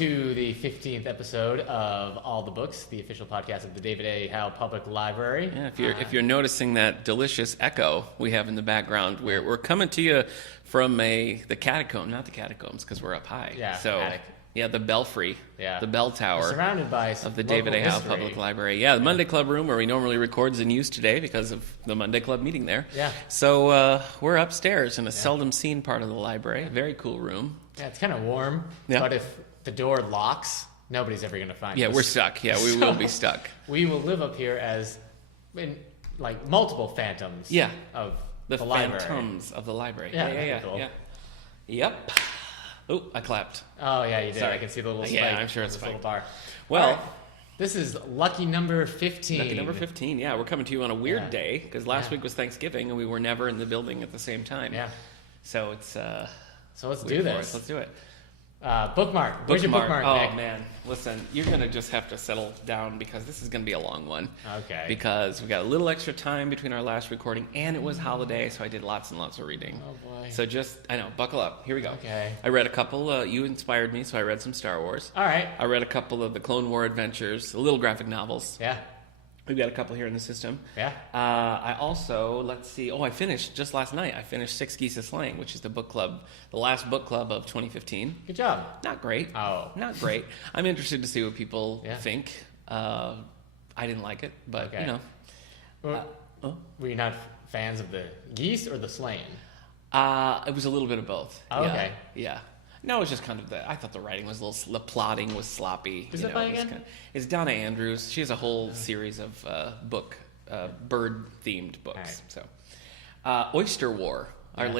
to the 15th episode of All the Books, the official podcast of the David A. Howe Public Library. Yeah, if you're noticing that delicious echo we have in the background, we're coming to you from the catacomb, not the catacombs because we're up high. Yeah, so attic. Yeah, the belfry, the bell tower, we're surrounded by of the David A. Howe Public Library. Yeah, the Monday Club room where we normally record is in use today because of the Monday Club meeting there. Yeah. So we're upstairs in a seldom seen part of the library. Very cool room. Yeah, it's kind of warm, but if the door locks, nobody's ever going to find us. Yeah, we're stuck. Yeah, we will be stuck. We will live up here as like multiple phantoms of the library. Phantoms of the library. Yeah. Cool. Yep. Oh, I clapped. Oh, yeah, you did. Sorry. I can see the little spike. Yeah, I'm sure it's little spiked. bar. Well, right. This is lucky number 15. Lucky number 15. Yeah, we're coming to you on a weird day because last week was Thanksgiving and we were never in the building at the same time. Yeah. So it's so let's do this. Let's do it. Bookmark. Where's your bookmark, Oh, Nick? man. Listen, you're going to just have to settle down because this is going to be a long one. Okay. Because we got a little extra time between our last recording and it was holiday, so I did lots and lots of reading. Oh, boy. So buckle up. Here we go. Okay. I read a couple, you inspired me, so I read some Star Wars. All right. I read a couple of the Clone War adventures, little graphic novels. Yeah. We've got a couple here in the system. Yeah. I also, I finished, just last night, I finished Six Geese of Slang, which is the last book club of 2015. Good job. Not great. Oh. Not great. I'm interested to see what people think. I didn't like it, but, you know. Were you not fans of the geese or the slaying? It was a little bit of both. Oh, okay. Yeah. No, it was just kind of I thought the writing was the plotting was sloppy. Who's that by again? It's Donna Andrews. She has a whole series of bird-themed books. Right. So, Oyster War, one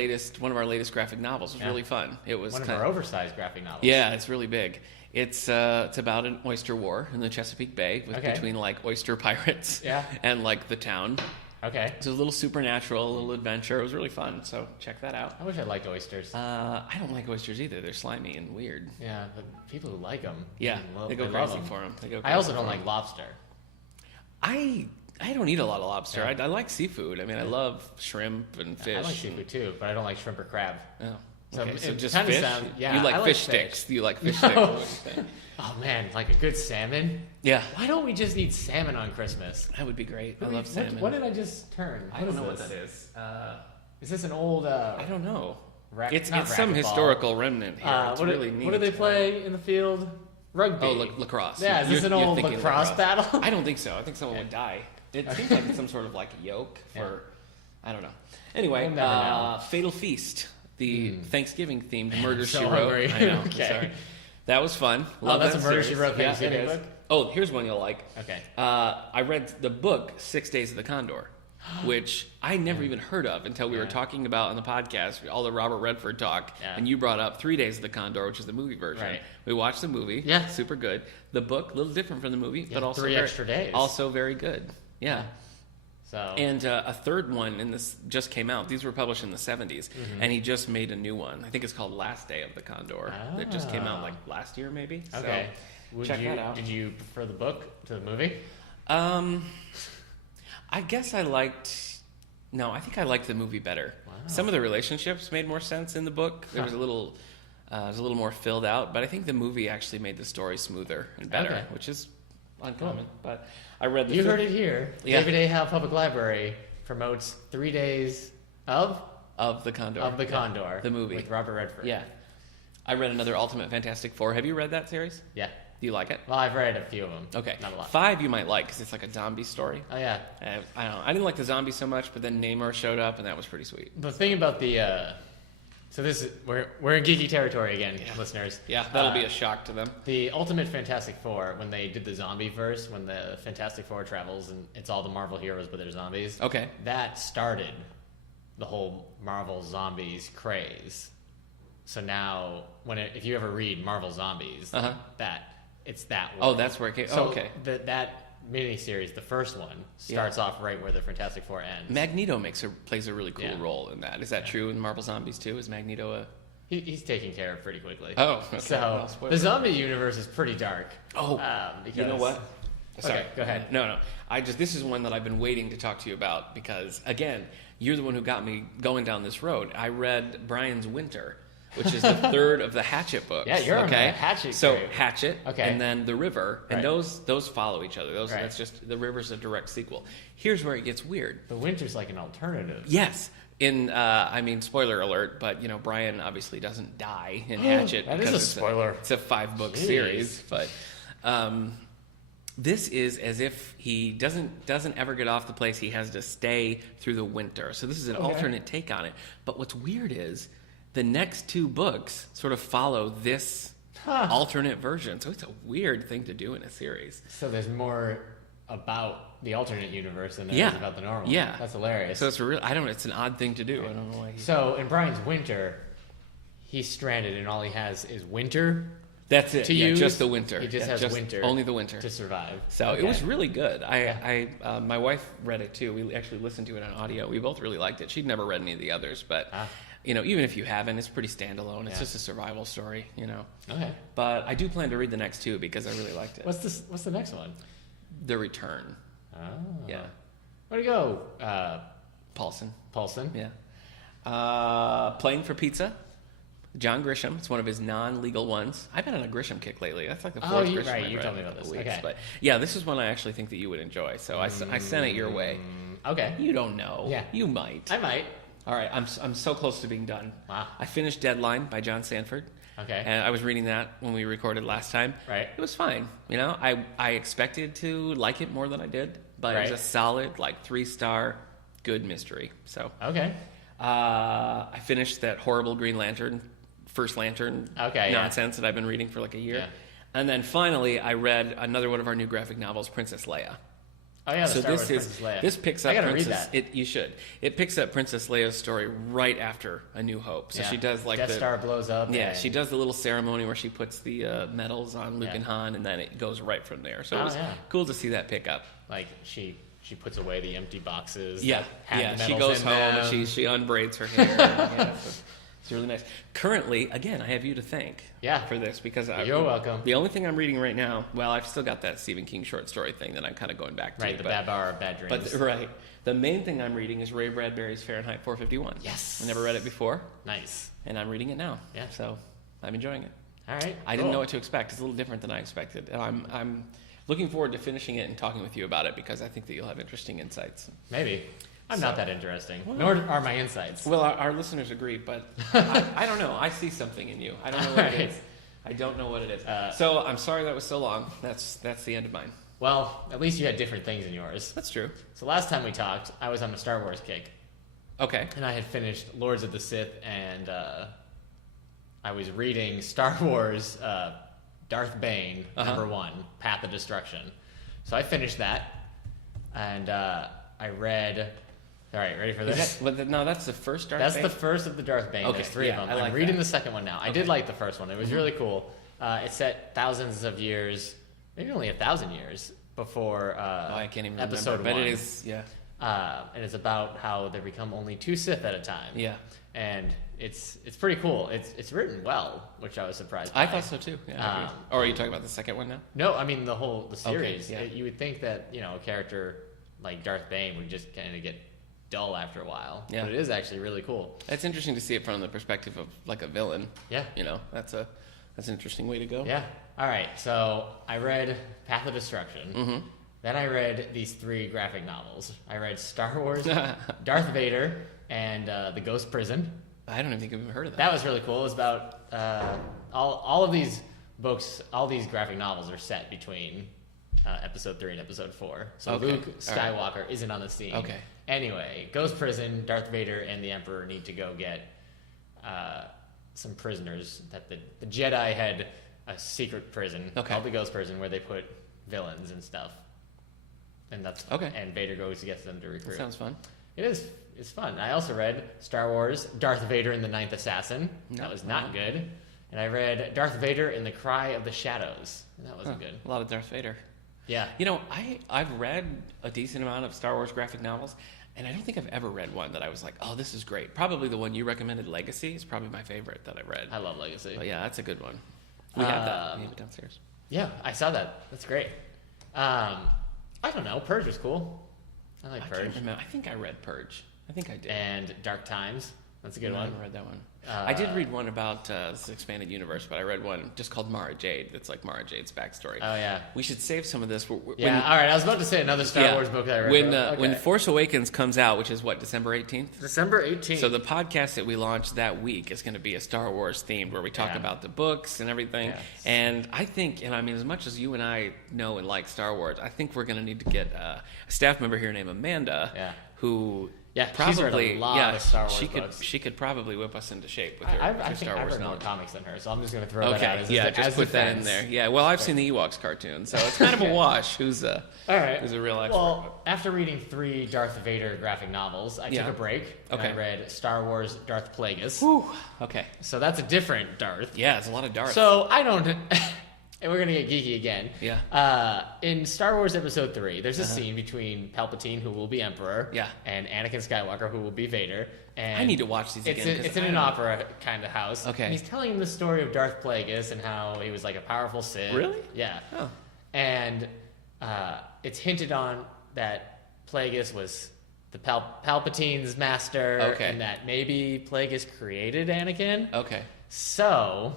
of our latest graphic novels, was really fun. It was one of our oversized graphic novels. Yeah, it's really big. It's about an oyster war in the Chesapeake Bay between like oyster pirates and like the town. Okay. It's a little supernatural, a little adventure. It was really fun, so check that out. I wish I liked oysters. I don't like oysters either. They're slimy and weird. Yeah, but people who like them, they go crazy for them. I also don't like lobster. I don't eat a lot of lobster. I like seafood. I mean, I love shrimp and fish. I like seafood too, but I don't like shrimp or crab. Oh. So, okay, so just fish? You like fish sticks. You like fish sticks. Oh, man, like a good salmon? Yeah. Why don't we just eat salmon on Christmas? That would be great. I love salmon. What did I just turn? I don't know what that is. Is this an old... I don't know. It's some racquetball. Historical remnant here. It's really neat. What do they play in the field? Rugby. Oh, lacrosse. Yeah, is this an old lacrosse battle? I don't think so. I think someone would die. It seems like some sort of like yoke for... I don't know. Anyway, Fatal Feast. The Thanksgiving-themed Murder, She Wrote. Hungry. I know. Okay. Sorry. That was fun. Love that's that a Murder, series. She Wrote Thanksgiving book? Oh, here's one you'll like. Okay. I read the book 6 Days of the Condor, which I never even heard of until we were talking about on the podcast, all the Robert Redford talk, and you brought up 3 Days of the Condor, which is the movie version. Right. We watched the movie. Yeah. Super good. The book, a little different from the movie, but also 3 extra days. Also very good. Yeah. So. And a third one in this just came out. These were published in the 70s, and he just made a new one. I think it's called Last Day of the Condor. That just came out like last year, maybe. Okay. So, check that out. Did you prefer the book to the movie? I guess I think I liked the movie better. Wow. Some of the relationships made more sense in the book. There was a little more filled out, but I think the movie actually made the story smoother and better, which is uncommon. Cool. But I read the... You heard it here. Yeah. David A. Howe Public Library promotes 3 days of the Condor. Of the Condor. The movie. With Robert Redford. Yeah. I read another Ultimate Fantastic Four. Have you read that series? Yeah. Do you like it? Well, I've read a few of them. Okay. Not a lot. 5 you might like because it's like a zombie story. Oh, yeah. I don't know. I didn't like the zombies so much, but then Namor showed up, and that was pretty sweet. The thing about the... So this is... We're in geeky territory again, listeners. Yeah, that'll be a shock to them. The Ultimate Fantastic Four, when they did the zombie verse, when the Fantastic Four travels, and it's all the Marvel heroes, but they're zombies. Okay. That started the whole Marvel zombies craze. So now, if you ever read Marvel Zombies, it's that one. Oh, that's where it came. So okay. That miniseries, the first one, starts off right where the Fantastic Four ends. Magneto plays a really cool role in that. Is that true in Marvel Zombies too? Is Magneto a... He's taken care of pretty quickly. Oh, okay. So the zombie universe is pretty dark. Oh, because... you know what? Sorry. Okay, go ahead. No. This is one that I've been waiting to talk to you about because, again, you're the one who got me going down this road. I read Brian's Winter, which is the third of the Hatchet books. Yeah, you're on that Hatchet. So grade. Hatchet, Okay. and then The River, and Right. those follow each other. Right. That's just The River's a direct sequel. Here's where it gets weird. The Winter's like an alternative. Yes. Spoiler alert, but Brian obviously doesn't die in Hatchet. That is a spoiler. It's a 5-book series, but this is as if he doesn't ever get off the place. He has to stay through the winter. So this is an alternate take on it. But what's weird is the next 2 books sort of follow this alternate version. So it's a weird thing to do in a series. So there's more about the alternate universe than there is about the normal. Yeah. That's hilarious. So it's an odd thing to do. I don't know why. So in Brian's Winter, he's stranded and all he has is winter. That's it. To use? Just the winter. He just has winter. Only the winter To survive. So it was really good. My wife read it too. We actually listened to it on audio. We both really liked it. She'd never read any of the others, but even if you haven't, it's pretty standalone. It's just a survival story, Okay. But I do plan to read the next 2 because I really liked it. What's the next one? The Return. Oh. Yeah. Where'd he go? Paulson. Yeah. Playing for Pizza. John Grisham. It's one of his non-legal ones. I've been on a Grisham kick lately. That's like the 4th Grisham I've read you told me in a about couple this. weeks. Okay. But yeah, this is one I actually think that you would enjoy. So I sent it your way. Okay. You don't know. Yeah. You might. I might. All right. I'm so close to being done. Wow. I finished Deadline by John Sanford. Okay. And I was reading that when we recorded last time. Right. It was fine. I expected to like it more than I did, but it was a solid 3-star good mystery. So Okay. I finished that horrible Green Lantern, First Lantern nonsense that I've been reading for like a year. Yeah. And then finally I read another one of our new graphic novels, Princess Leia. Oh yeah, So Star Wars Princess Leia. this picks up I gotta Princess. read that. You should. It picks up Princess Leia's story right after A New Hope. So she does Death Star blows up. Yeah, and- she does the little ceremony where she puts the medals on Luke Yeah. and Han, and then it goes right from there. So it Oh, was yeah. cool to see that pick up. Like she puts away the empty boxes. Yeah, that had the she medals goes in home them. and she unbraids her hair. Yeah, it's really nice. Currently, again, I have you to thank. Yeah. For this because You're welcome. The only thing I'm reading right now, well, I've still got that Stephen King short story thing that I'm kind of going back to. Right, the Bad Bar, Bad Dreams. But right, the main thing I'm reading is Ray Bradbury's Fahrenheit 451. Yes. I never read it before, Nice. and I'm reading it now. Yeah. So I'm enjoying it. All right. I didn't know what to expect. It's a little different than I expected. And I'm looking forward to finishing it and talking with you about it because I think that you'll have interesting insights. Maybe. I'm not that interesting. Nor are my insights. Well, our listeners agree, but I don't know. I see something in you. I don't know what it is. I don't know what it is. So I'm sorry that was so long. That's the end of mine. Well, at least you had different things in yours. That's true. So last time we talked, I was on a Star Wars kick. Okay. And I had finished Lords of the Sith, and I was reading Star Wars Darth Bane, #1, Path of Destruction. So I finished that, and I read... All right, ready for this? No, that's the first Darth Bane? That's the first of the Darth Bane. Okay, There's 3 of them. I like I'm reading that. the second one now. I did like the first one. It was really cool. It's set thousands of years, maybe only 1,000 years before I can't even episode remember. 1. But it is, yeah. And it's about how there become only 2 Sith at a time. Yeah. And it's pretty cool. It's written well, which I was surprised by. I thought so too. Yeah, are you talking about the second one now? No, I mean the series. Okay, yeah. You would think that a character like Darth Bane would just kind of get dull after a while. Yeah. But it is actually really cool. It's interesting to see it from the perspective of like a villain. Yeah. That's an interesting way to go. Yeah. All right. So I read Path of Destruction. Mm-hmm. Then I read these 3 graphic novels. I read Star Wars, Darth Vader, and The Ghost Prison. I don't even think I've even heard of that. That was really cool. It was about all of these books, all these graphic novels are set between episode 3 and episode 4. So Okay. Luke Skywalker isn't on the scene. Okay. Anyway, Ghost Prison, Darth Vader and the Emperor need to go get some prisoners. That the Jedi had a secret prison called the Ghost Prison where they put villains and stuff. And that's okay. And Vader goes to get them to recruit. That sounds fun. It is. It's fun. I also read Star Wars, Darth Vader and the Ninth Assassin. No, that was not good. And I read Darth Vader and the Cry of the Shadows. And that wasn't good. A lot of Darth Vader. Yeah. I've read a decent amount of Star Wars graphic novels, and I don't think I've ever read one that I was like, oh, this is great. Probably the one you recommended, Legacy, is probably my favorite that I read. I love Legacy. But yeah, that's a good one. We have that. We have it downstairs. Yeah, I saw that. That's great. I don't know. Purge was cool. I like Purge. I think I read Purge. I think I did. And Dark Times. That's a good I one. haven't read that one. I did read one about this expanded universe, but I read one just called Mara Jade. That's like Mara Jade's backstory. Oh, yeah. We should save some of this. All right. I was about to say another Star Wars book that I read. When Force Awakens comes out, which is what, December 18th? December 18th. So the podcast that we launch that week is going to be a Star Wars themed, where we talk about the books and everything. Yeah. And I think, as much as you and I know and like Star Wars, I think we're going to need to get a staff member here named Amanda, who... Yeah, she's read a lot of Star Wars books. She could probably whip us into shape with her, I think Star Wars I've read more knowledge. comics than her, so I'm just going to throw that out just put that in there. Yeah, well, I've seen the Ewoks cartoon, so it's kind of a wash. Who's a real expert? Well, after reading 3 Darth Vader graphic novels, I took a break, and I read Star Wars Darth Plagueis. Whew. Okay. So that's a different Darth. Yeah, it's a lot of Darth. So I don't... And we're going to get geeky again. Yeah. In Star Wars Episode 3, there's a scene between Palpatine, who will be Emperor, and Anakin Skywalker, who will be Vader. And I need to watch these again. It's in an opera kind of house. Okay. And he's telling him the story of Darth Plagueis and how he was like a powerful Sith. Really? Yeah. Oh. And it's hinted on that Plagueis was the Palpatine's master, and that maybe Plagueis created Anakin. Okay. So...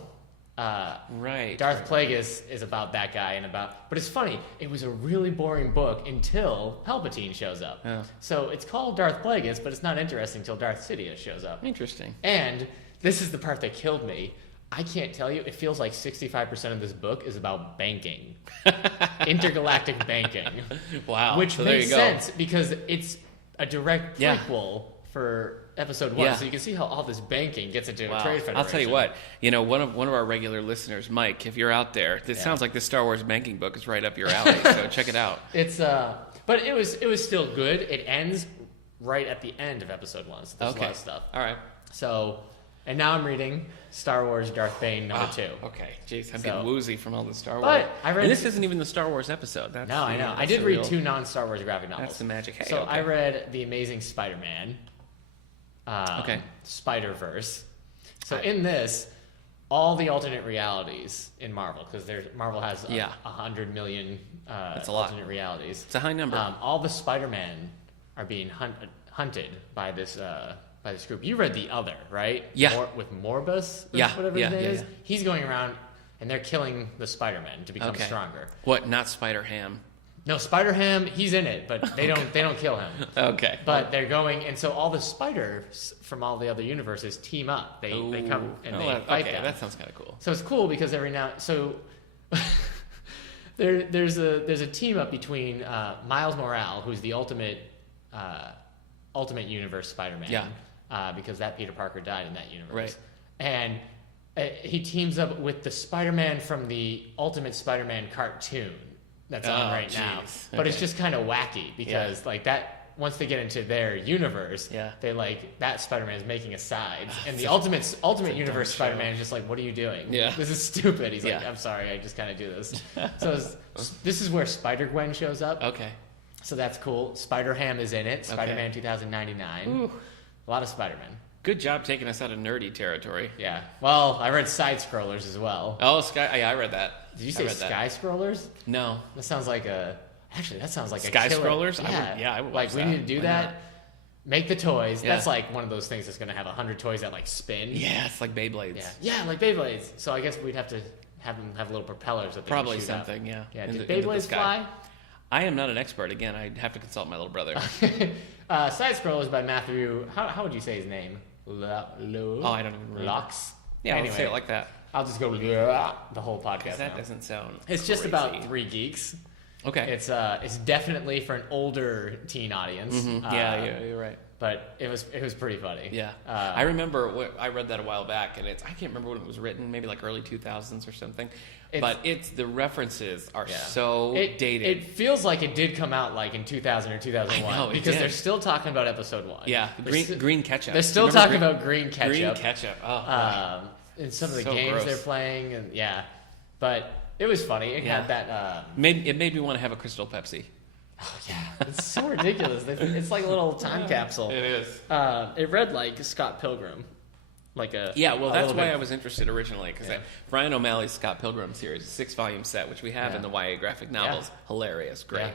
Darth Plagueis is about that guy but it's funny, it was a really boring book until Palpatine shows up. So it's called Darth Plagueis, but it's not interesting until Darth Sidious shows up. Interesting. And this is the part that killed me. I can't tell you, it feels like 65% of this book is about banking. Intergalactic banking. Wow. Which makes sense because it's a direct prequel for Episode 1, so you can see how all this banking gets into a trade federation. I'll tell you what, one of our regular listeners, Mike, if you're out there, this sounds like the Star Wars banking book is right up your alley, so check it out. It's but it was still good. It ends right at the end of Episode 1, so there's a lot of stuff. All right. So, and now I'm reading Star Wars Darth Bane number 2. Okay, jeez, I'm getting woozy from all the Star Wars. But I read... And this isn't even the Star Wars episode. I know. I did read 2 non-Star Wars graphic novels. That's the magic. Hey, I read The Amazing Spider-Man. Spider-Verse. So in this, all the alternate realities in Marvel, because Marvel has 100 million alternate realities. It's a high number. All the Spider-Man are being hunted by this group. You read The Other, right? Yeah. With Morbus, whatever his name is. He's going around, and they're killing the Spider-Man to become stronger. What? Not Spider-Ham? No, Spider-Ham, he's in it, but they don't kill him. Okay. But they're going, and so all the spiders from all the other universes team up. They come and they fight them. That sounds kind of cool. So it's cool because there's a team up between Miles Morales, who's the ultimate universe Spider-Man, because that Peter Parker died in that universe, right? And he teams up with the Spider-Man from the Ultimate Spider-Man cartoon that's on right now. But it's just kind of wacky because like that, once they get into their universe, they that Spider-Man is making asides, and the ultimate universe Spider-Man is just like, what are you doing? Yeah, this is stupid. He's like, I'm sorry, I just kind of do this. So this is where Spider-Gwen shows up. Okay, so that's cool. Spider-Ham is in it. Spider-Man 2099. Ooh. A lot of Spider-Man. Good job taking us out of nerdy territory. Yeah. Well, I read Side Scrollers as well. Oh, I read that. Did you say Sky Scrollers? No. That sounds like Actually, that sounds like Sky a killer. Scrollers? Yeah. I would like, we need to do that. Not? Make the toys. Yeah. That's like one of those things that's going to have 100 toys that like spin. Yeah, it's like Beyblades. Yeah, like Beyblades. So I guess we'd have to have them have little propellers that they probably can shoot something. Up. Yeah. Do Beyblades fly? I am not an expert. Again, I'd have to consult my little brother. Side Scrollers by Matthew. How would you say his name? I don't even remember. Locks? Yeah, anyway, say it like that. I'll just go the whole podcast. That doesn't sound. It's just about 3 geeks. Okay. It's definitely for an older teen audience. Mm-hmm. Yeah, you're right. But it was pretty funny. Yeah. I remember I read that a while back, and I can't remember when it was written, maybe like early 2000s or something. But the references are so dated. It feels like it did come out like in 2000 or 2001. I know, because they're still talking about episode 1. Yeah, green ketchup. They're still talking about green ketchup. Green ketchup. Oh, in some of the games they're playing, and but it was funny. It had that. It made me want to have a Crystal Pepsi. Oh yeah, it's so ridiculous. It's like a little time capsule. It is. It read like Scott Pilgrim. That's why I was interested originally, because Brian O'Malley's Scott Pilgrim series, a 6-volume set, which we have in the YA graphic novels, hilarious, great. Yeah.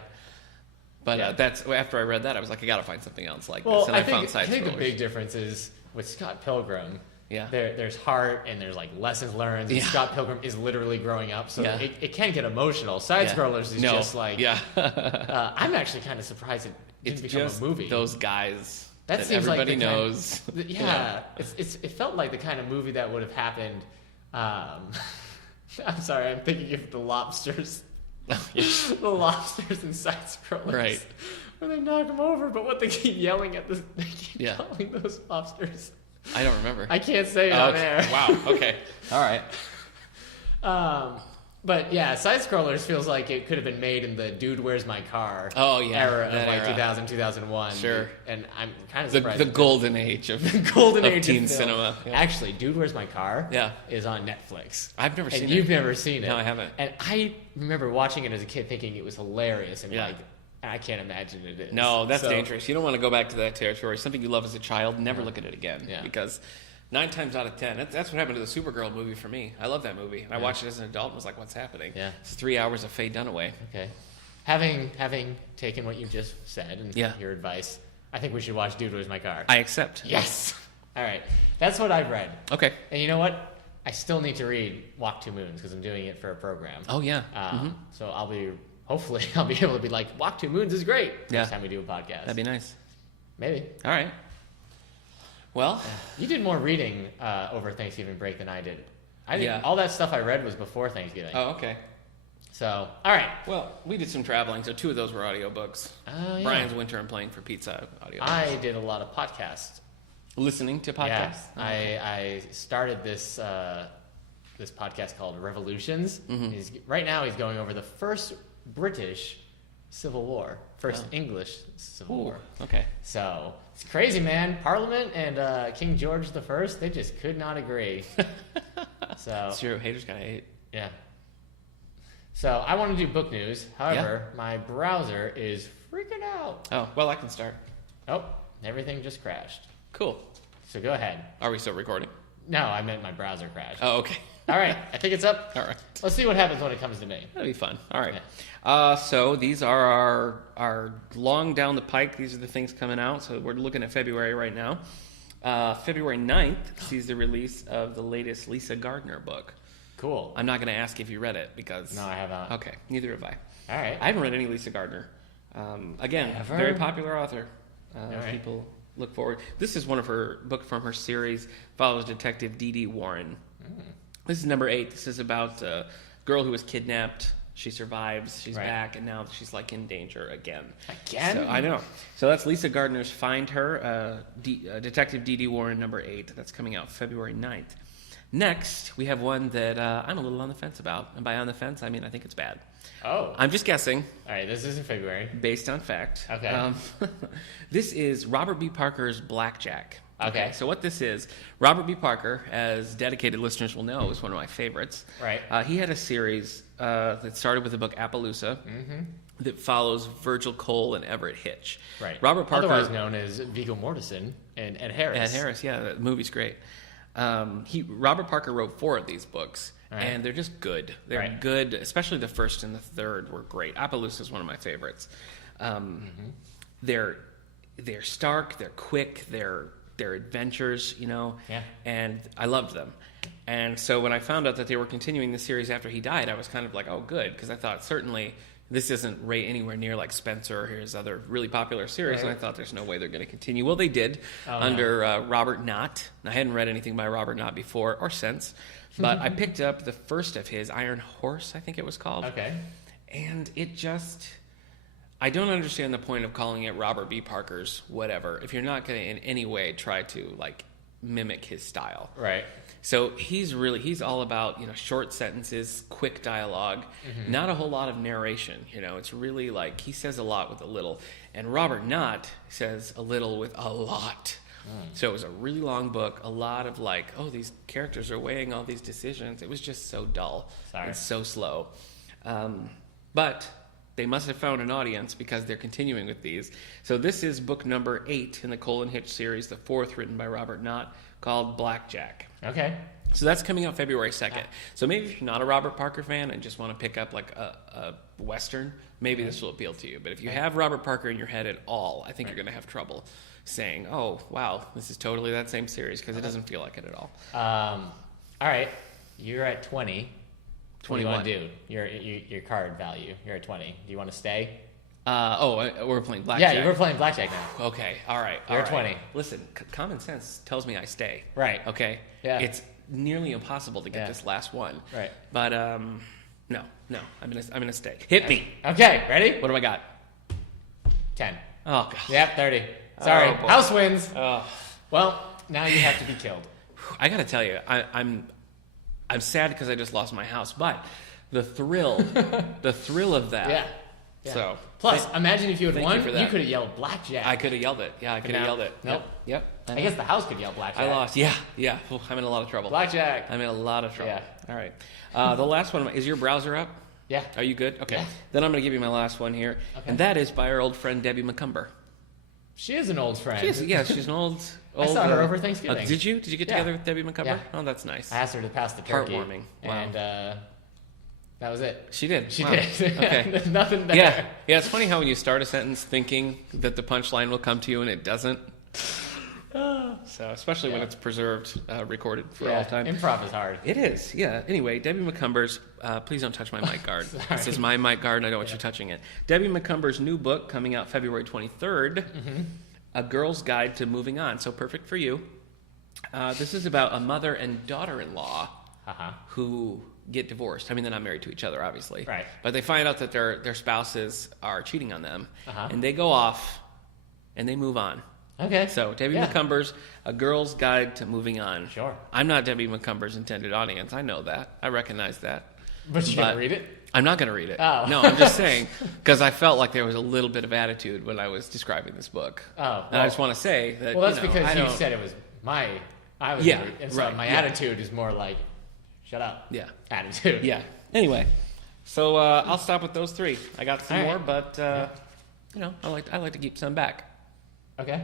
But that's after I read that, I was like, I gotta find something else like this, and I found Side I think Scrollers. the big difference is with Scott Pilgrim, Yeah. there's heart and there's like lessons learned. And Scott Pilgrim is literally growing up, so it can get emotional. Side Scrollers is just like I'm actually kind of surprised it didn't become just a movie. Those guys that seems everybody like knows. It felt like the kind of movie that would have happened. I'm sorry, I'm thinking of the lobsters. The lobsters and Side Scrollers. Right. Where they knock them over, but what they keep yelling at they keep calling those lobsters. I don't remember. I can't say it on air. Wow. Okay. All right. But yeah, Side Scrollers feels like it could have been made in the "Dude, Where's My Car" era of like 2000, 2001. Sure. And I'm kind of surprised. The golden age of teen cinema. Yeah. Actually, "Dude, Where's My Car" is on Netflix. I've never seen it. And you've never seen it. No, I haven't. And I remember watching it as a kid thinking it was hilarious and like, I can't imagine it is. No, that's dangerous. You don't want to go back to that territory. Something you love as a child, never look at it again. Yeah. Because 9 times out of 10, that's what happened to the Supergirl movie for me. I love that movie. And I watched it as an adult and was like, what's happening? Yeah. It's 3 hours of Faye Dunaway. Okay. Having taken what you just said and your advice, I think we should watch "Dude, Where's My Car." I accept. Yes. All right. That's what I've read. Okay. And you know what? I still need to read "Walk Two Moons" because I'm doing it for a program. Oh, yeah. So hopefully I'll be able to be like, "Walk Two Moons is great" next time we do a podcast. That'd be nice. Maybe. All right. Well, you did more reading over Thanksgiving break than I did. All that stuff I read was before Thanksgiving. Oh, okay. So, all right. Well, we did some traveling, so 2 of those were audiobooks. Brian's Winter and Playing for Pizza audiobooks. I did a lot of podcasts. Listening to podcasts? Yeah. I started this this podcast called Revolutions. Right now he's going over the first British Civil War, first English Civil War. Okay. So it's crazy, man. Parliament and King George the First, they just could not agree. So it's true. Haters gotta hate. Yeah. So I want to do book news. However, my browser is freaking out. Oh, well, I can start. Oh, everything just crashed. Cool. So go ahead. Are we still recording? No, I meant my browser crashed. Oh, okay. All right, I think it's up. All right. Let's see what happens when it comes to me. That'll be fun. All right. So these are our long down the pike. These are the things coming out. So we're looking at February right now. February 9th sees the release of the latest Lisa Gardner book. Cool. I'm not going to ask if you read it because... No, I have not. Okay, neither have I. All right. I haven't read any Lisa Gardner. Again, Ever? very popular author. right. People look forward. This is one of her book from her series, follows Detective Dee Warren. This is number 8. This is about a girl who was kidnapped. She survives. She's back, and now she's like in danger again. Again? So, I know. So that's Lisa Gardner's Find Her, Detective Dee Warren, number 8. That's coming out February 9th. Next, we have one that I'm a little on the fence about. And by on the fence, I mean I think it's bad. Oh. I'm just guessing. All right, this is in February. Based on fact. Okay. This is Robert B. Parker's Blackjack. Okay. So what this is, Robert B. Parker, as dedicated listeners will know, is one of my favorites. Right. He had a series that started with the book Appaloosa that follows Virgil Cole and Everett Hitch. Right. Robert Parker, otherwise known as Viggo Mortensen and Ed Harris. Ed Harris, yeah, the movie's great. Robert Parker wrote 4 of these books, and they're just good. They're good, especially the first and the third were great. Appaloosa is one of my favorites. They're stark, they're quick, they're adventures, you know, and I loved them. And so when I found out that they were continuing the series after he died, I was kind of like, oh, good, because I thought certainly this isn't anywhere near like Spencer or his other really popular series, and I thought there's no way they're going to continue. Well, they did under Robert Knott. I hadn't read anything by Robert Knott before or since, but I picked up the first of his, Iron Horse, I think it was called. Okay. And it just... I don't understand the point of calling it Robert B. Parker's whatever if you're not going to in any way try to like mimic his style. Right. So he's all about, you know, short sentences, quick dialogue, not a whole lot of narration. You know, it's really like he says a lot with a little, and Robert Knott says a little with a lot. So it was a really long book, a lot of like, oh, these characters are weighing all these decisions. It was just so dull and so slow. But they must have found an audience because they're continuing with these. So this is book number 8 in the Cole and Hitch series, the 4th written by Robert Knott, called Blackjack. Okay. So that's coming out February 2nd. So maybe if you're not a Robert Parker fan and just want to pick up like a Western, maybe this will appeal to you. But if you have Robert Parker in your head at all, I think you're going to have trouble saying, oh, wow, this is totally that same series, because it doesn't feel like it at all. All right. You're at 20. 21. What do you want to do? Your card value. You're at 20. Do you want to stay? We're playing Blackjack. Yeah, we're playing Blackjack now. Okay, all right. You're 20. Listen, common sense tells me I stay. Right. Okay? Yeah. It's nearly impossible to get this last one. Right. But, no. I'm gonna stay. Hit me. Okay, ready? What do I got? 10. Oh, God. Yep, 30. Sorry. Oh, boy. House wins. Oh. Well, now you have to be killed. I gotta tell you, I'm sad because I just lost my house, but the thrill of that. Yeah. So plus, imagine if you had thank won, you for that. you could have yelled Blackjack. I could have yelled it. Yeah, I could have yelled it. Nope. Yep. I guess the house could yell Blackjack. I lost. Yeah. Ooh, I'm in a lot of trouble. Blackjack. I'm in a lot of trouble. Yeah. All right. The last one, is your browser up? Yeah. Are you good? Okay. Yeah. Then I'm going to give you my last one here. Okay. And that is by our old friend Debbie McCumber. She is an old friend. She's an old... I saw her over Thanksgiving. Did you? Did you get together with Debbie McCumber? Yeah. Oh, that's nice. I asked her to pass the turkey. Heartwarming. Wow. And that was it. She did. She Wow. did. Okay. There's nothing there. Yeah. It's funny how when you start a sentence thinking that the punchline will come to you and it doesn't. So, especially when it's preserved, recorded for all time. Improv is hard. It is, yeah. Anyway, Debbie McCumber's, please don't touch my mic guard. This is my mic guard and I don't want you touching it. Debbie McCumber's new book coming out February 23rd, A Girl's Guide to Moving On. So perfect for you. This is about a mother and daughter-in-law who get divorced. I mean, they're not married to each other, obviously. Right. But they find out that their spouses are cheating on them. And they go off and they move on. Okay. So, Debbie McCumber's A Girl's Guide to Moving On. Sure. I'm not Debbie McCumber's intended audience. I know that. I recognize that. But you're going to read it? I'm not going to read it. Oh. No, I'm just saying, because I felt like there was a little bit of attitude when I was describing this book. Oh. Well, and I just want to say that, well, that's because you said it was I was Yeah, rude. And so right, my yeah. attitude is more like, shut up. Yeah. Attitude. Yeah. Anyway, so I'll stop with those three. I got some All more, right. but, I like to keep some back. Okay.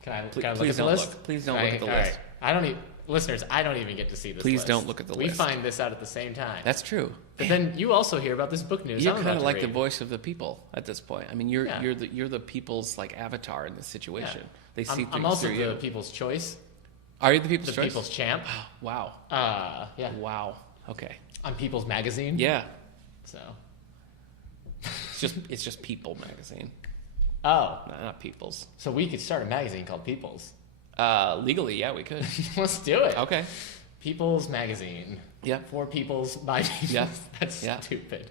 Can I look Please at the don't list? look. Please don't look at the list. Right. Listeners, I don't even get to see this Please list. don't look at the we list. find this out at the same time. That's true. But then you also hear about this book news. You're I'm kind about of to like the read. voice of the people at this point. I mean, you're Yeah. the people's like avatar in this situation. They see things I'm also through the you. people's choice. Are you the people's The choice? people's champ. Wow. Yeah. Wow. Okay. On People's Magazine. Yeah. So. It's just People magazine. Oh. No, not People's. So we could start a magazine called People's. Legally, yeah, we could. Let's do it. Okay. People's Magazine. Yeah. For people's, by people's. Yeah. That's Yeah. stupid.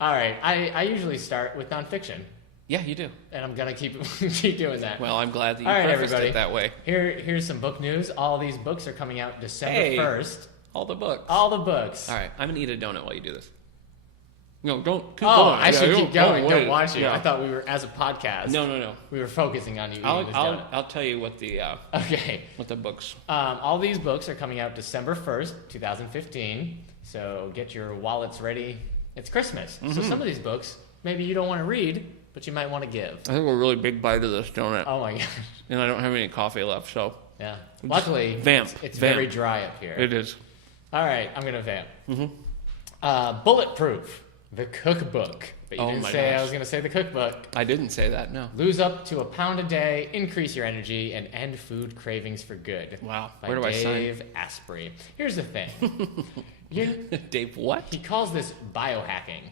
All right. I usually start with nonfiction. Yeah, you do. And I'm going to keep doing that. Well, I'm glad that you All right, prefaced everybody. it that way. Here's some book news. All these books are coming out December 1st. All the books. All the books. All right, I'm going to eat a donut while you do this. No, don't keep Oh, going. I should keep going. Don't wait. want you. Yeah. I thought we were, as a podcast, No. we were focusing on you eating this donut. I'll tell you what the Okay. books. All these books are coming out December 1st, 2015. So get your wallets ready. It's Christmas. So some of these books, maybe you don't want to read, but you might want to give. I think a really big bite of this donut. Oh my gosh. And I don't have any coffee left, so Yeah. Luckily, Vamp. it's Vamp. very dry up here. it is. All right, I'm going to vamp. Bulletproof, the cookbook. But you Oh didn't my say I gosh. was going to say the cookbook. I didn't say that, no. Lose up to a pound a day, increase your energy, and end food cravings for good. Wow. By Where do I sign? Dave Asprey. Here's the thing. Dave, what? He calls this biohacking.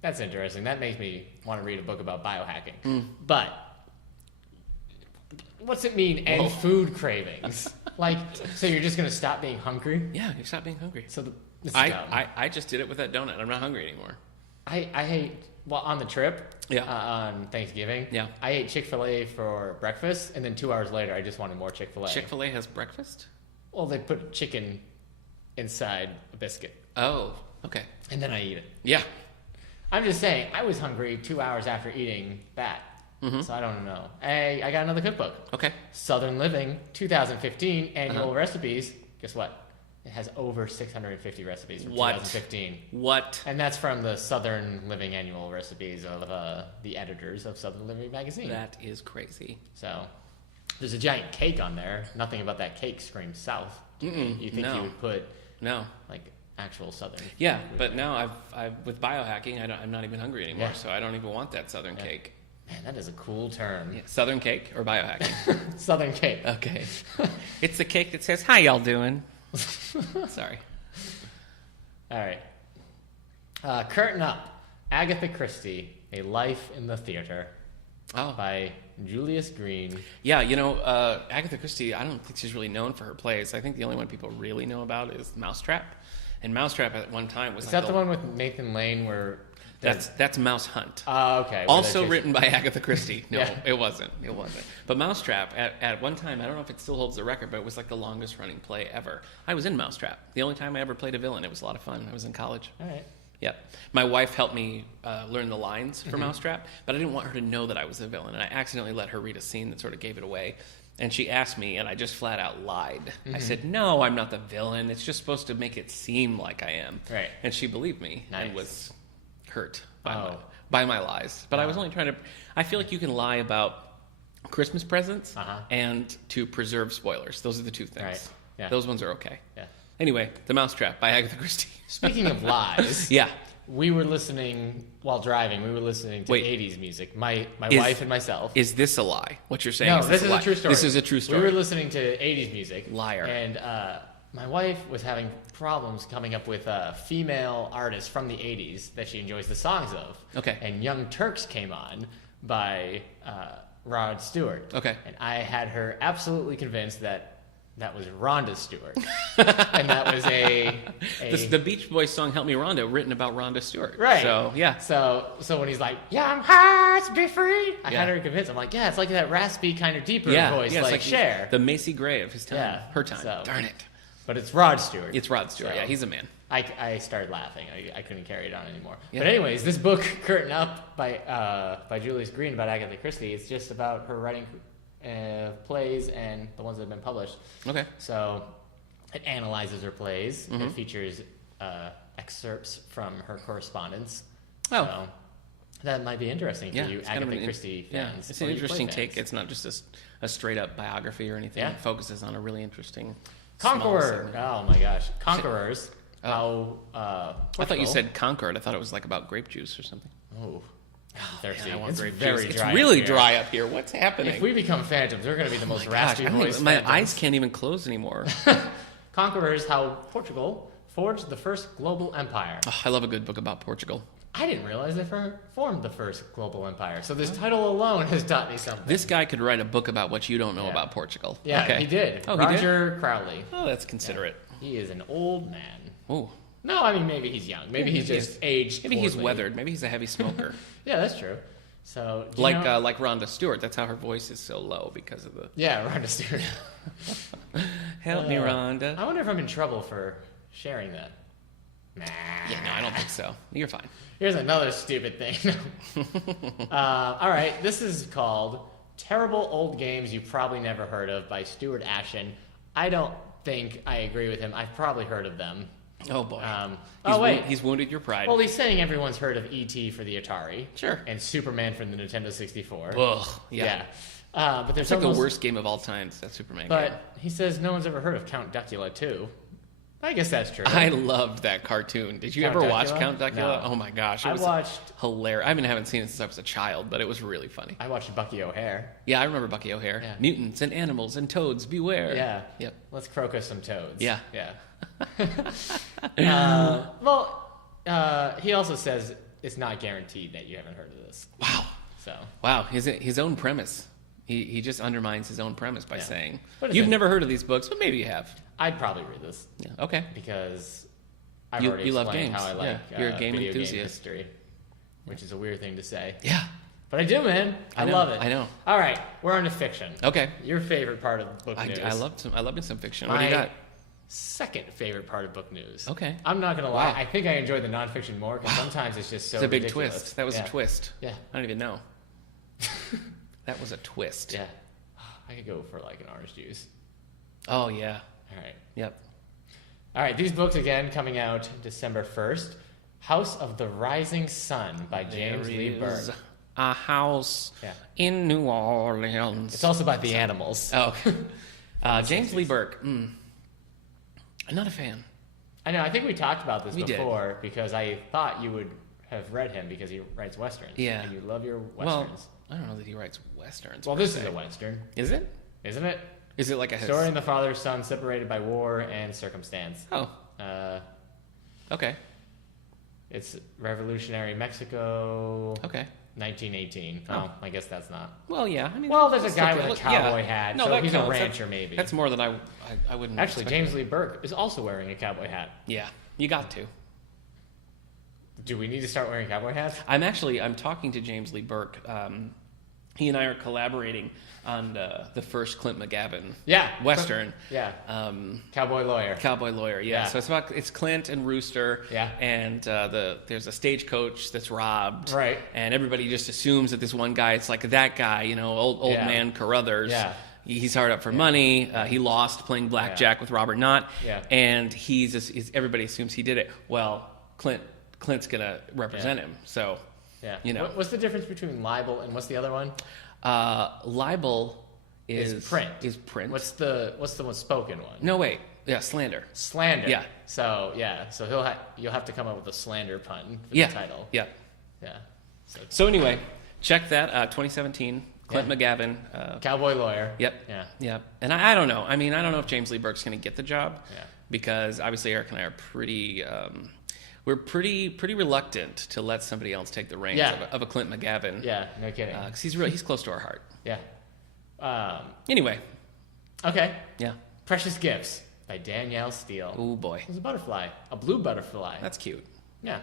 That's interesting. That makes me want to read a book about biohacking. But what's it mean, end food cravings? Like, so you're just going to stop being hungry? Yeah, you stop being hungry. So this is dumb. I just did it with that donut. I'm not hungry anymore. I hate, well, on the trip, Yeah. on Thanksgiving, Yeah. I ate Chick-fil-A for breakfast, and then 2 hours later, I just wanted more Chick-fil-A. Chick-fil-A has breakfast? Well, they put chicken inside a biscuit, Oh, okay. and then I eat it. Yeah. I'm just saying, I was hungry 2 hours after eating that, so I don't know. Hey, I got another cookbook. Okay. Southern Living 2015 Annual Recipes. Guess what? It has over 650 recipes from What? 2015. What? And that's from the Southern Living Annual Recipes of the editors of Southern Living magazine. That is crazy. So, There's a giant cake on there. Nothing about that cake screams South. You think you would put like actual Southern? Yeah, but now I've with biohacking, I'm not even hungry anymore, so I don't even want that Southern cake. Man, that is a cool term. Yeah. Southern cake or biohacking? Southern cake. Okay. It's the cake that says, "How y'all doing?" Sorry. All right. Curtain Up, Agatha Christie, A Life in the Theater. By Julius Green. Yeah, Agatha Christie, I don't think she's really known for her plays. I think the only one people really know about is Mousetrap. And Mousetrap at one time was Is that the one with Nathan Lane where... That's Mouse Hunt. Okay. Also written by Agatha Christie. No, it wasn't. But Mousetrap, at one time, I don't know if it still holds the record, but it was like the longest running play ever. I was in Mousetrap. The only time I ever played a villain. It was a lot of fun. I was in college. All right. Yep. My wife helped me learn the lines for Mousetrap, but I didn't want her to know that I was the villain, and I accidentally let her read a scene that sort of gave it away. And she asked me, and I just flat out lied. I said, "No, I'm not the villain. It's just supposed to make it seem like I am." Right. And she believed me and was hurt by my lies. But I was only trying to... I feel like you can lie about Christmas presents and to preserve spoilers. Those are the two things. Right. Yeah. Those ones are okay. Yeah. Anyway, The Mousetrap by Agatha Christie. Speaking of lies, yeah, we were listening while driving. We were listening to 80s music. My wife and myself. Is this a lie? What you're saying? No, this is a true story. This is a true story. We were listening to 80s music. Liar. And my wife was having problems coming up with female artists from the 80s that she enjoys the songs of. Okay. And Young Turks came on by Rod Stewart. Okay. And I had her absolutely convinced that was Rhonda Stewart. And that was the Beach Boys song "Help Me Rhonda," written about Rhonda Stewart. Right. So yeah. So when he's like, "Young hearts be free," I had her convinced. I'm like, yeah, it's like that raspy kind of deeper voice, it's like Cher. The Macy Gray of his time. Yeah. Her time. So, darn it. But it's Rod Stewart. It's Rod Stewart. So yeah, he's a man. I started laughing. I couldn't carry it on anymore. Yeah. But anyways, this book, Curtain Up, by Julius Green about Agatha Christie, it's just about her writing plays and the ones that have been published. Okay. So it analyzes her plays. It features excerpts from her correspondence. Oh. So that might be interesting for you Agatha Christie fans. Yeah, it's an interesting take. It's not just a straight up biography or anything. It focuses on a really interesting Conqueror. Oh my gosh. Conquerors. How I thought you said Concord. I thought it was like about grape juice or something. Oh. Thirsty. I want It's grape very juice. dry. It's really up here. dry up here. What's happening? If we become phantoms, we're going to be the most raspy voiced my phantoms. eyes can't even close anymore. Conquerors, how Portugal forged the first global empire. Oh, I love a good book about Portugal. I didn't realize they formed the first global empire. So this title alone has taught me something. This guy could write a book about what you don't know about Portugal. Yeah, okay. he did. Oh, Roger Crowley. Oh, that's considerate. Yeah. He is an old man. Oh. No, I mean, maybe he's young. Maybe he's just aged Maybe he's poorly. weathered. Maybe he's a heavy smoker. Yeah, that's true. So like Rhonda Stewart. That's how her voice is so low because of the... Yeah, Rhonda Stewart. Help me, Rhonda. I wonder if I'm in trouble for sharing that. Nah. Yeah, no, I don't think so. You're fine. Here's another stupid thing. All right, this is called Terrible Old Games You Probably Never Heard of by Stuart Ashen. I don't think I agree with him. I've probably heard of them. Oh, boy. He's wounded your pride. Well, he's saying everyone's heard of E.T. for the Atari. Sure. And Superman for the Nintendo 64. Ugh, yeah. But there's like the worst game of all time, that Superman game. But he says no one's ever heard of Count Duckula 2. I guess that's true. I loved that cartoon. Did you ever watch Count Duckula? No. Oh my gosh, it was hilarious. I haven't seen it since I was a child, but it was really funny. I watched Bucky O'Hare. Yeah, I remember Bucky O'Hare. Yeah. Mutants and animals and toads, beware. Yeah. Yep. Let's crocus some toads. Yeah. Yeah. He also says it's not guaranteed that you haven't heard of this. Wow. So. Wow, his own premise. He just undermines his own premise by saying, you've never heard of these books, but maybe you have. I'd probably read this. Yeah. Okay. Because I've already you love explained games. how I like You're a game video enthusiast. game history, which is a weird thing to say. Yeah. But I do, man. I love it. I know. All right, we're on to fiction. Okay. Your favorite part of book news. I love me some fiction. What do you got? Second favorite part of book news. Okay. I'm not going to lie. I think I enjoy the nonfiction more because sometimes it's just so ridiculous. It's a big twist. That was a twist. Yeah. I don't even know. That was a twist. Yeah. I could go for like an orange juice. Oh, yeah. All right. Yep. All right. These books, again, coming out December 1st. House of the Rising Sun by James Lee Byrne. a house Yeah. in New Orleans. It's also about the animals. Oh, James Lee Burke. I'm not a fan. I know. I think we talked about this We did. before because I thought you would have read him because he writes westerns. Yeah. And you love your Well, westerns. I don't know that he writes westerns. Well, per this se. is a western, Is it? isn't it? Is it like a Story of the father-son separated by war and circumstance. Oh, okay, It's revolutionary Mexico, okay. 1918. Oh. Oh, I guess that's not. Well, yeah. I mean, Well, there's a that's guy still with a good. Yeah. cowboy hat, No, so that he's a counts. rancher maybe. That's more than I wouldn't. Actually, expect James him. Lee Burke is also wearing a cowboy hat. Yeah, you got to. Do we need to start wearing cowboy hats? I'm talking to James Lee Burke. He and I are collaborating on the first Clint McGavin Yeah. western. Yeah. Um, Cowboy lawyer. Cowboy Lawyer, yeah. Yeah. So it's Clint and Rooster, Yeah. and there's a stagecoach that's robbed, Right. And everybody just assumes that this one guy, it's like that guy, old Yeah. man Carruthers. Yeah. He's hard up for money. He lost playing blackjack with Robert Knott, Yeah. and everybody assumes he did it. Well, Clint's gonna represent him, so Yeah. you know. What's the difference between libel and what's the other one? Libel is print. Is print. What's the most spoken one? No, wait. Yeah, slander. Slander. Yeah. So you'll have to come up with a slander pun for Yeah. the title. Yeah. Yeah. So anyway, check that. 2017, Clint Yeah. McGavin. Cowboy lawyer. Yep. Yeah. Yep. And I don't know. I mean, I don't know if James Lee Burke's going to get the job. Yeah. Because obviously Eric and I are pretty. We're pretty reluctant to let somebody else take the reins Yeah. of a Clint McGavin. Yeah. No kidding. Because he's close to our heart. Yeah. Anyway. Okay. Yeah. Precious Gifts by Danielle Steele. Oh boy. There's a butterfly, a blue butterfly. That's cute. Yeah.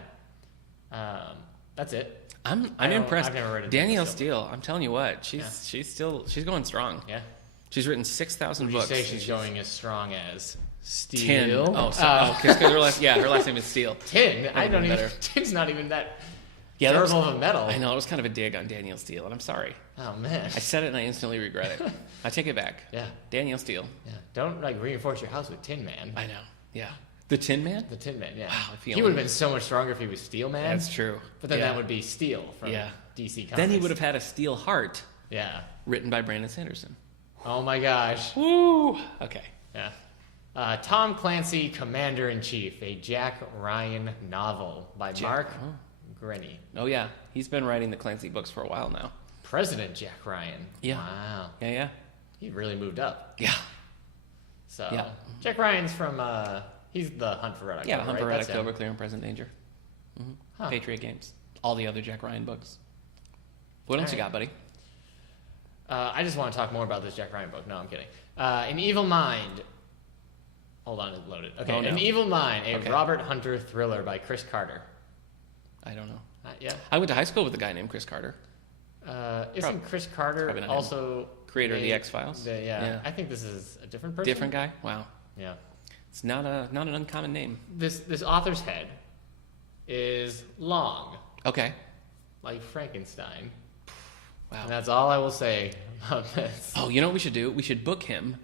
That's it. I'm I don't- impressed. I've never read a Danielle Steele. Steele. I'm telling you what. She's going strong. Yeah. She's written 6,000 Would you books. say she's going as strong as 10. Steele? Oh, sorry. Because her last name is Steele. Tin. I don't even. better. Tin's not even that Yeah, that was- durable of a metal. I know, it was kind of a dig on Danielle Steele, and I'm sorry. Oh man. I said it and I instantly regret it. I take it back. Yeah. Danielle Steele. Yeah. Don't reinforce your house with Tin Man. I know. Yeah. The Tin Man? The Tin Man. Yeah. Wow, I feel he would have like- been so much stronger if he was Steel Man. That's true. But then Yeah. that would be Steel from Yeah. DC Comics. Then he would have had a Steel Heart Yeah. written by Brandon Sanderson. Oh my gosh. Woo! Okay. Yeah. Tom Clancy, Commander in Chief, a Jack Ryan novel by Mark Grenny. Oh, yeah. He's been writing the Clancy books for a while now. President Jack Ryan. Yeah. Wow. Yeah. He really moved up. Yeah. So Yeah. Jack Ryan's from he's the Hunt for Red October. Yeah, Hunt for right? Red That's him. October, Clear and Present Danger. Huh. Patriot Games. All the other Jack Ryan books. What else you got, buddy? I just want to talk more about this Jack Ryan book. No, I'm kidding. An Evil Mind. Hold on, it's loaded. Okay, Oh, no. An Evil Mind, a Okay. Robert Hunter thriller by Chris Carter. I don't know. Yeah. I went to high school with a guy named Chris Carter. Isn't Chris Carter probably not also Creator of the made X-Files? Yeah. I think this is a different person. Different guy? Wow. Yeah. It's not an uncommon name. This author's head is long, Okay. like Frankenstein. Wow. And that's all I will say about this. Oh, you know what we should do? We should book him,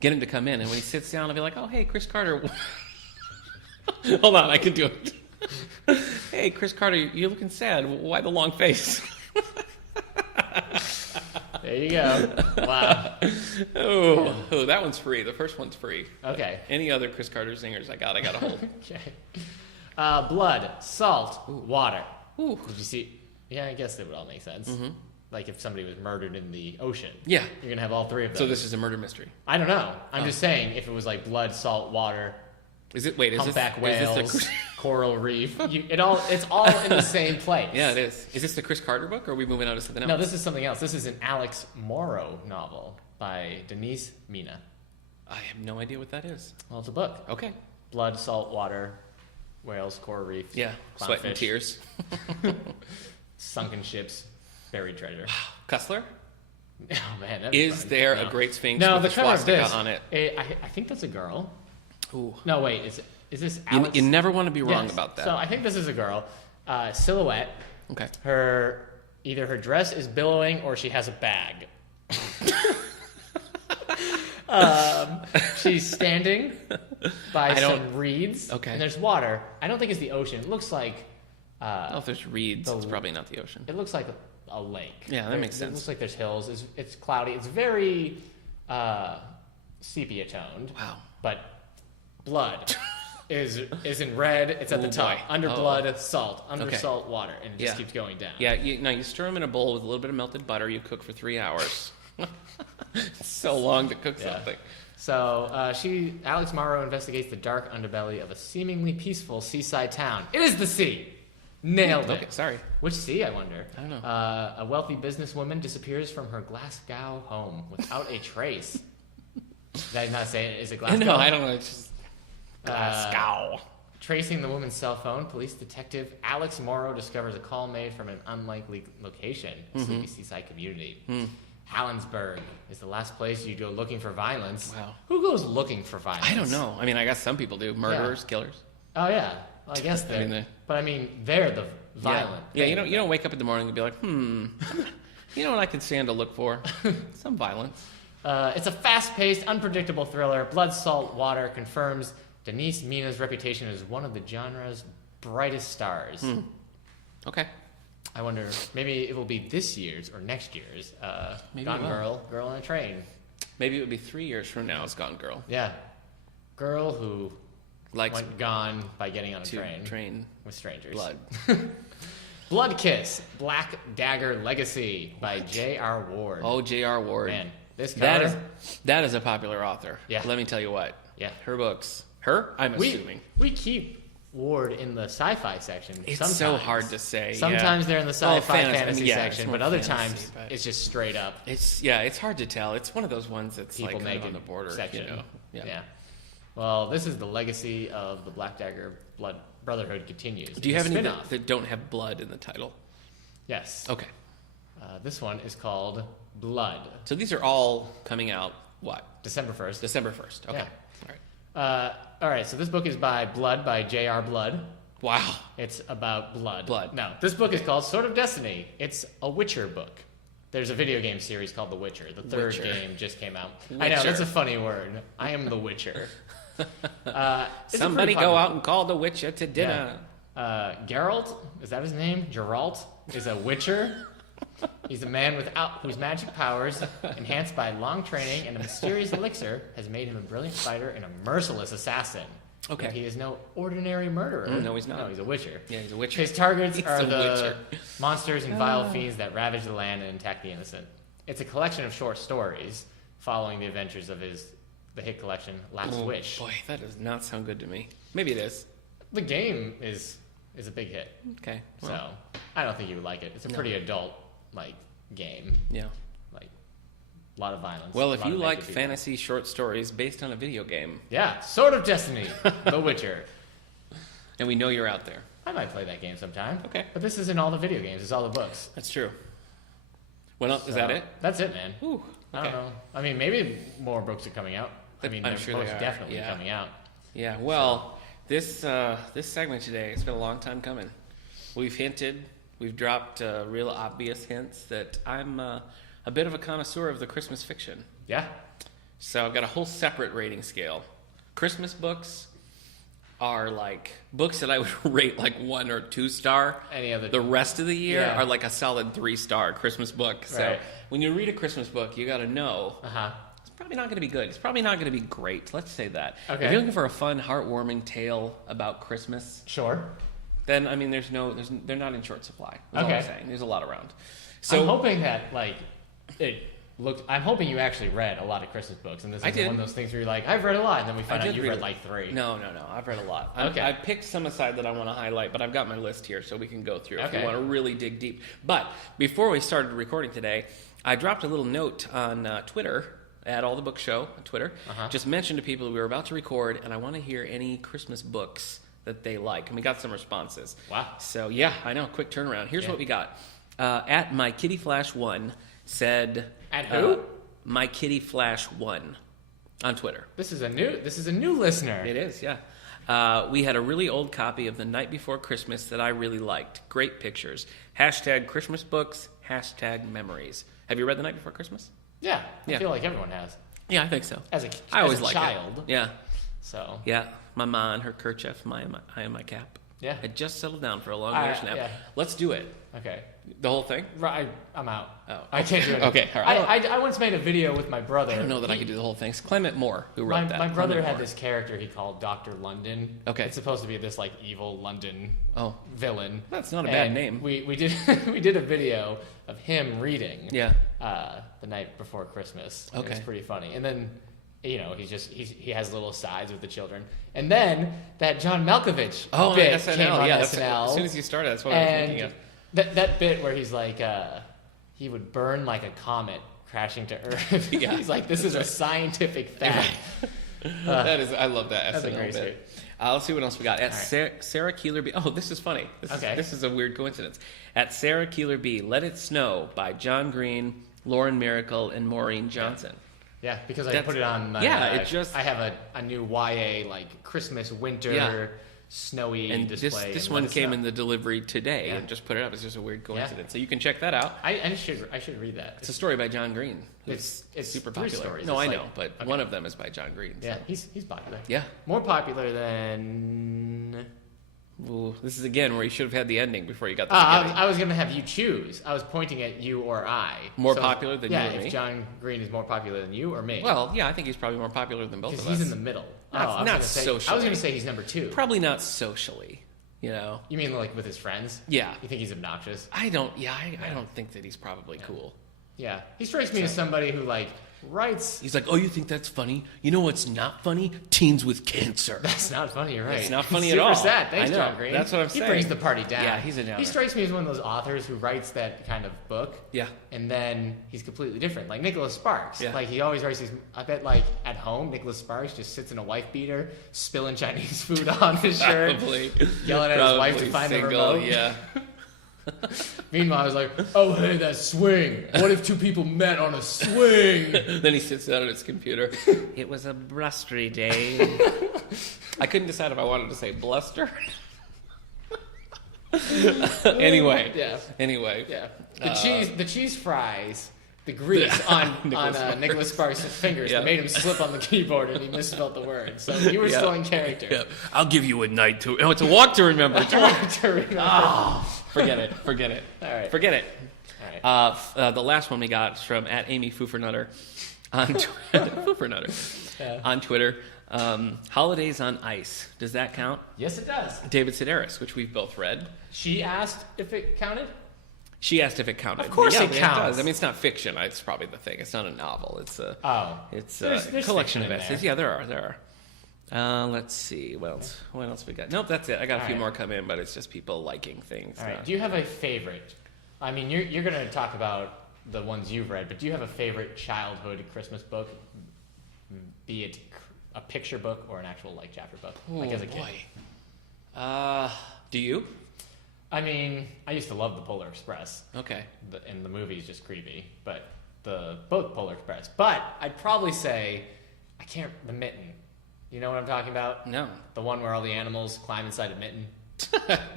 get him to come in, and when he sits down, I'll be like, "Oh, hey, Chris Carter." Hold on, I can do it. Hey, Chris Carter, you're looking sad. Why the long face? There you go. Wow. Oh, that one's free. The first one's free. Okay. Any other Chris Carter singers I got a hold. Okay. Blood, salt, water. Ooh. Did you see? Yeah, I guess they would all make sense. Mm-hmm. Like if somebody was murdered in the ocean. Yeah. You're gonna have all three of those. So this is a murder mystery. I don't know. I'm just saying if it was like blood, salt, water, Is it? Wait, is humpback this whales, the, coral reef. It's all in the same place. Yeah, it is. Is this the Chris Carter book, or are we moving on to something else? No, this is something else. This is an Alex Morrow novel by Denise Mina. I have no idea what that is. Well, it's a book. Okay. Blood, salt, water, whales, coral reefs. Yeah. Sweat and clownfish, tears. sunken ships, buried treasure. Cussler? Oh man, that'd be Is fun. there No. a great sphinx No, with the a cover of swastika this. on it? I think that's a girl. Ooh. No, wait. Is this You, Alex? you never want to be wrong Yes. about that. So I think this is a girl. Silhouette. Okay. Either her dress is billowing or she has a bag. She's standing by some reeds. Okay. And there's water. I don't think it's the ocean. It looks like Oh, if there's reeds, the- it's probably not the ocean. it looks like a lake. Yeah, that makes sense. It looks like there's hills. It's cloudy. It's very sepia toned. Wow. But blood is in red. It's at the top. Boy. Under blood, salt. Under salt, water, and it just keeps going down. Yeah. You stir them in a bowl with a little bit of melted butter. You cook for 3 hours. It's so long to cook something. So Alex Morrow investigates the dark underbelly of a seemingly peaceful seaside town. It is the sea. Nailed it. Okay, sorry. Which sea, I wonder? I don't know. A wealthy businesswoman disappears from her Glasgow home without a trace. Did I not say it? Is it Glasgow? No, I don't know. It's just Glasgow. Tracing the woman's cell phone, police detective Alex Morrow discovers a call made from an unlikely location, a sleepy seaside community. Hallendsburg is the last place you go looking for violence. Wow. Who goes looking for violence? I don't know. I mean, I guess some people do. Murderers, killers. Oh, yeah. Well, I guess they're... But, I mean, they're the violent. Yeah, you don't wake up in the morning and be like, you know what I can stand to look for? Some violence. It's a fast-paced, unpredictable thriller. Blood, Salt, Water confirms Denise Mina's reputation as one of the genre's brightest stars. Okay. I wonder, maybe it will be this year's or next year's Gone Girl on a Train. Maybe it would be 3 years from now as Gone Girl. Yeah. Girl who went gone by getting on a train with strangers. Blood. Blood Kiss, Black Dagger Legacy by J.R. Ward. Oh, J.R. Ward. Man, this cover... That is a popular author. Yeah. Let me tell you what. Yeah. Her books. Her? I'm assuming. We keep Ward in the sci-fi section. It's sometimes. so hard to say. Sometimes they're in the sci-fi fantasy section, it's but other fantasy, times but it's just straight up. It's hard to tell. It's one of those ones that's People like kind of naked on the border section. You know? Yeah. Well, this is the legacy of the Black Dagger Blood Brotherhood continues. Do you have any spin-off. that don't have blood in the title? Yes. Okay. This one is called Blood. So these are all coming out, what? December 1st. December 1st. Okay. Yeah. All right, so this book is by Blood by J.R. Blood. Wow. It's about blood. Blood. No, this book is called Sword of Destiny. It's a Witcher book. There's a video game series called The Witcher. The third game just came out. Witcher. I know, that's a funny word. I am the Witcher. Somebody go out and call the Witcher to dinner. Yeah. Geralt, is that his name? Geralt is a Witcher. He's a man whose magic powers, enhanced by long training and a mysterious elixir, has made him a brilliant fighter and a merciless assassin. Okay. But he is no ordinary murderer. No, he's not. No, he's a Witcher. Yeah, he's a Witcher. His targets He's are a the Witcher. monsters and vile fiends that ravage the land and attack the innocent. It's a collection of short stories following the adventures of the hit collection Last Wish. Boy, that does not sound good to me. Maybe it is. The game is a big hit. Okay. Well, So I don't think you would like it. It's a pretty adult game. yeah. Like a lot of violence. Well, a if lot you of like naked people. fantasy short stories based on a video game, Yeah, Sword of Destiny, The Witcher. and we know you're out there. I might play that game sometime. Okay. But this isn't all the video games, it's all the books. That's true. Well, is that it? That's it, man. Ooh, I okay. don't know. I mean, maybe more books are coming out. I mean, I'm they're sure most they are. definitely Yeah. coming out. Yeah, well, this segment today, it's been a long time coming. We've dropped real obvious hints that I'm a bit of a connoisseur of the Christmas fiction. Yeah. So I've got a whole separate rating scale. Christmas books are like books that I would rate like 1 or 2 star. Any other? The rest of the year Yeah. are like a solid 3-star Christmas book. So Right. when you read a Christmas book, you got to know it's probably not going to be good. It's probably not going to be great. Let's say that. Okay. If you're looking for a fun, heartwarming tale about Christmas, Sure. then I mean, they're not in short supply. That's all I'm saying. There's a lot around. So I'm hoping that I'm hoping you actually read a lot of Christmas books, and this is one of those things where you're like, I've read a lot, and then we find out you've read like 3. No. I've read a lot. Okay. I picked some aside that I want to highlight, but I've got my list here so we can go through if Okay. you want to really dig deep. But before we started recording today, I dropped a little note on Twitter at All the Book Show on Twitter. Just mentioned to people we were about to record, and I want to hear any Christmas books that they like. And we got some responses. Wow. So, yeah, I know. Quick turnaround. Here's what we got. At MyKittyFlash1 said... At who? MyKittyFlash1 on Twitter. This is a new listener. It is, yeah. We had a really old copy of The Night Before Christmas that I really liked. Great pictures. #Christmas books. #memories. Have you read The Night Before Christmas? Yeah. I Yeah. feel like everyone has. Yeah, I think so. I always liked child. it. Yeah. So Yeah. My ma and her kerchief, I and my cap. Yeah. I just settled down for a long All Irish right, nap. yeah. Let's do it. Okay. The whole thing? Right, I'm out. Oh, I can't do it. Okay, all right. I once made a video with my brother. I don't know that I could do the whole thing. It's Clement Moore who wrote that. My brother Clement had Moore. this character he called Dr. London. Okay. It's supposed to be this like evil London villain. That's not a bad name. We did we did a video of him reading. Yeah. The night before Christmas. Okay. It's pretty funny. And then he has little sides with the children. And then that John Malkovich bit SNL. came on Yeah, SNL. as soon as you started, that's what I was thinking of. That bit where he's like, he would burn like a comet crashing to Earth. Yeah. He's like, this is a scientific fact. I love that That's a SNL great bit. Let's see what else we got. At right. Sarah Keeler B. Oh, this is funny. Okay. This is a weird coincidence. At Sarah Keeler B. Let It Snow by John Green, Lauren Miracle, and Maureen Johnson. Yeah, because I put it on my... I have a new YA, like, Christmas, winter, snowy and display. This one came in the delivery today and just put it up. It's just a weird coincidence. Yeah. So you can check that out. I should read that. It's a story by John Green. It's super 3 popular. stories. No, It's I know, but okay. one of them is by John Green. So. Yeah, he's popular. Yeah. More popular than... Ooh, this is again where you should have had the ending before you got the beginning. I was going to have you choose. I was pointing at you or I. More popular than you or if me? John Green is more popular than you or me. Well, yeah, I think he's probably more popular than both of us. Because he's in the middle. Not socially. I was going to say he's number 2. Probably not socially, you know. You mean like with his friends? Yeah. You think he's obnoxious? I don't think that he's probably cool. Yeah. He strikes me as somebody who like writes... He's like, oh, you think that's funny? You know what's not funny? Teens with cancer. That's not funny, you're right. It's not funny at all. Super sad. Thanks, I know. John Green. That's what I'm saying. He brings the party down. Yeah, he's a downer. He strikes me as one of those authors who writes that kind of book. Yeah. And then he's completely different. Like Nicholas Sparks. Yeah. Like he always writes these... I bet like at home, Nicholas Sparks just sits in a wife beater, spilling Chinese food on his shirt. Probably. Yelling at his wife to find the remote. Yeah. Meanwhile, I was like, oh, hey, that swing. What if 2 people met on a swing? Then he sits down at his computer. It was a blustery day. I couldn't decide if I wanted to say bluster. Anyway. Yeah. Anyway. Yeah. The cheese fries, the grease on Nicholas Sparks' fingers that made him slip on the keyboard and he misspelled the word. So you were still in character. Yeah. I'll give you a night to... Oh, it's a walk to remember. It's a walk to remember. Oh, forget it. All right. Forget it. All right. The last one we got is from @AmyFufernutter on Twitter. On Twitter. Holidays on Ice. Does that count? Yes, it does. David Sedaris, which we've both read. She asked if it counted? She asked if it counted. Of course it counts. It does. I mean, it's not fiction. It's probably the thing. It's not a novel. It's a There's collection of fiction in essays. there. Yeah, there are. Let's see. What else we got? Nope, that's it. I got a few more come in, but it's just people liking things. All right. Do you have a favorite? I mean, you're going to talk about the ones you've read, but do you have a favorite childhood Christmas book? Be it a picture book or an actual like chapter book, like as a kid. Boy. Do you? I mean, I used to love the Polar Express. Okay. And the movie's just creepy, but both Polar Express. But I'd probably say the Mitten. You know what I'm talking about? No. The one where all the animals climb inside a mitten.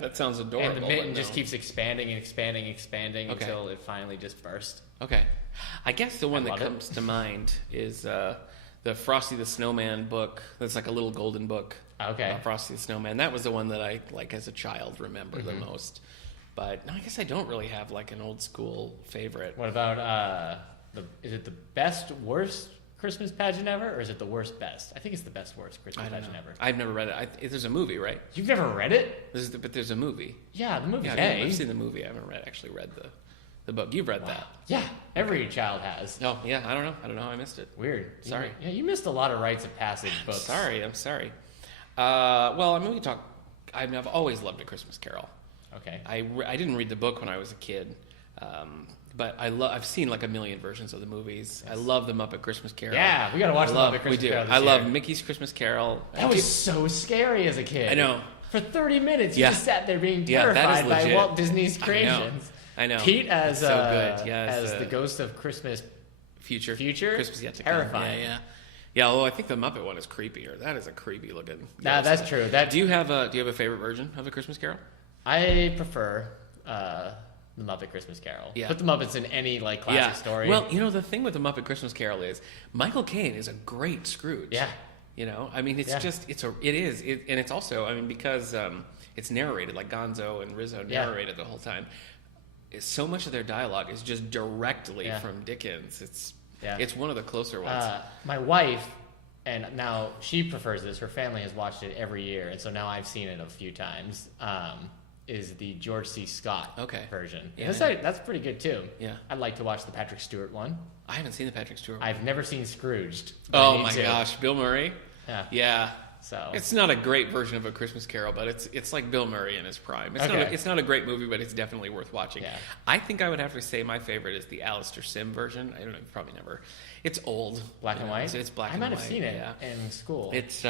That sounds adorable. And the mitten just keeps expanding and expanding and expanding until it finally just bursts. Okay. I guess the one that comes to mind is the Frosty the Snowman book. That's like a little golden book. Okay. Frosty the Snowman. That was the one that I, like, as a child remember the most. But no, I guess I don't really have, like, an old school favorite. What about, is it the best, worst Christmas pageant ever, or is it the worst, best? I think it's the best, worst Christmas pageant ever. I've never read it. There's a movie, right? You've never read it? But there's a movie. Yeah, the movie's I've seen the movie. I haven't actually read the book. You've read that. Yeah, every child has. Oh, yeah, I don't know how I missed it. Weird. Sorry. You missed a lot of rites of passage books. I'm sorry. Well, I mean, I've always loved A Christmas Carol. Okay. I didn't read the book when I was a kid, but I've seen like a million versions of the movies. Yes. I love the Muppet Christmas Carol. Yeah, we gotta watch the Muppet Christmas Carol this year. love Mickey's Christmas Carol. That was so scary as a kid. I know. For 30 minutes, you just sat there being terrified by Walt Disney's creations. I know. Pete as so good. Yeah, as the ghost of Christmas future. Christmas yet to terrifying. Come. Yeah. Although I think the Muppet one is creepier. That is a creepy looking. Nah, that's true. Do you have a favorite version of A Christmas Carol? I prefer the Muppet Christmas Carol. Yeah. Put the Muppets in any like classic story. Well, the thing with the Muppet Christmas Carol is Michael Caine is a great Scrooge. Yeah. I mean, it's just and it's also, I mean, because it's narrated, like Gonzo and Rizzo narrated the whole time. So much of their dialogue is just directly from Dickens. It's one of the closer ones. My wife, and now she prefers this, her family has watched it every year, and so now I've seen it a few times, is the George C. Scott version. Yeah, that's pretty good too. Yeah. I'd like to watch the Patrick Stewart one. I haven't seen the Patrick Stewart one. I've never seen Scrooged. Oh my gosh, Bill Murray? Yeah. So it's not a great version of A Christmas Carol, but it's like Bill Murray in his prime. It's not a great movie, but it's definitely worth watching. Yeah. I think I would have to say my favorite is the Alistair Sim version. I don't know, probably never. It's old, black and white. It's black and white. I might have seen it in school. It's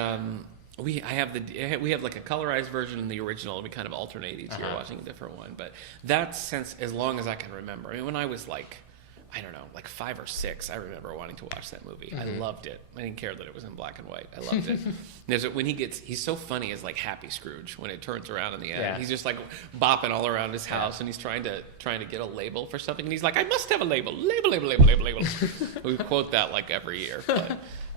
we have like a colorized version and the original, and we kind of alternate each year watching a different one. But that's since as long as I can remember. I mean, when I was like, I don't know, like 5 or 6, I remember wanting to watch that movie. I loved it. I didn't care that it was in black and white. I loved it. When he's so funny as like Happy Scrooge when it turns around in the end. Yeah. He's just like bopping all around his house and he's trying to get a label for something, and he's like, I must have a label. Label. We quote that like every year.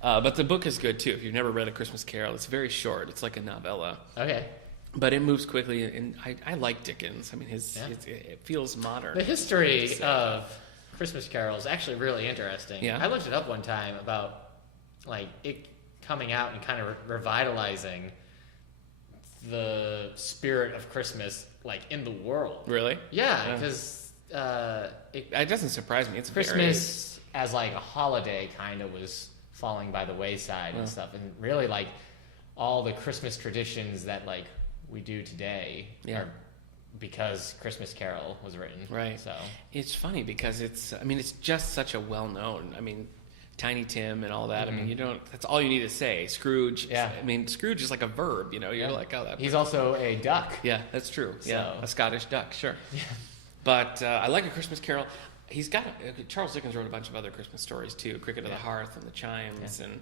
But the book is good too. If you've never read A Christmas Carol, it's very short. It's like a novella. Okay. But it moves quickly, and I like Dickens. I mean, it feels modern. The history of Christmas Carol is actually really interesting. Yeah. I looked it up one time about like it coming out and kind of revitalizing the spirit of Christmas like in the world. Really? Yeah, because it doesn't surprise me. It's Christmas as like a holiday kind of was falling by the wayside and stuff, and really like all the Christmas traditions that like we do today are because Christmas Carol was written. Right. So it's funny because it's just such a well-known, Tiny Tim and all that. I mean, that's all you need to say. Scrooge. Yeah. I mean, Scrooge is like a verb, you're like, oh, that. He's also a duck. Yeah, that's true. So. Yeah. A Scottish duck, sure. Yeah. But I like A Christmas Carol. He's got, Charles Dickens wrote a bunch of other Christmas stories too. Cricket of the Hearth and the Chimes and.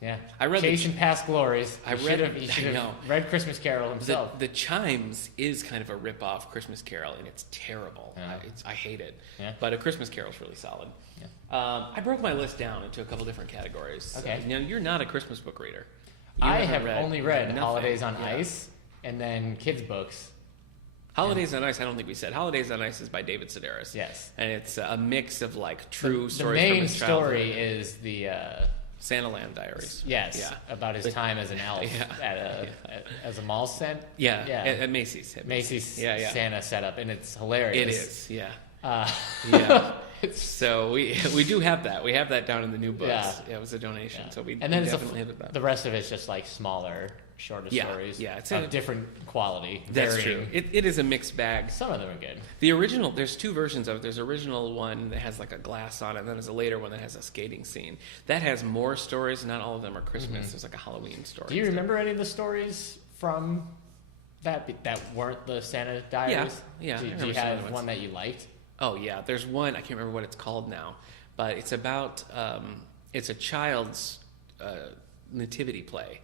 Yeah, I read Chase and Past Glories. He should have read Christmas Carol himself. The Chimes is kind of a rip-off Christmas Carol, and it's terrible. Yeah. I hate it. Yeah. But A Christmas Carol is really solid. Yeah. I broke my list down into a couple different categories. Okay. You're not a Christmas book reader. I have only read Holidays on Ice and then kids' books. Holidays on Ice, I don't think we said. Holidays on Ice is by David Sedaris. Yes. And it's a mix of like true stories from his childhood. The main story is the... Santa Land Diaries. Yes, about his time as an elf as a mall set. At Macy's. Macy's Santa setup, and it's hilarious. It is, So we do have that. We have that down in the new books. Yeah, it was a donation, so we definitely have that. The rest of it's just like smaller, shorter stories. Yeah, it's of different quality. That's true. It is a mixed bag. Some of them are good. The original, there's 2 versions of it. There's original one that has like a glass on it, and then there's a later one that has a skating scene. That has more stories. Not all of them are Christmas. There's like a Halloween story. Do you remember any of the stories from that weren't the Santa Diaries? Yeah. Do you have one that you liked? Oh yeah, there's one. I can't remember what it's called now, but it's about it's a child's nativity play.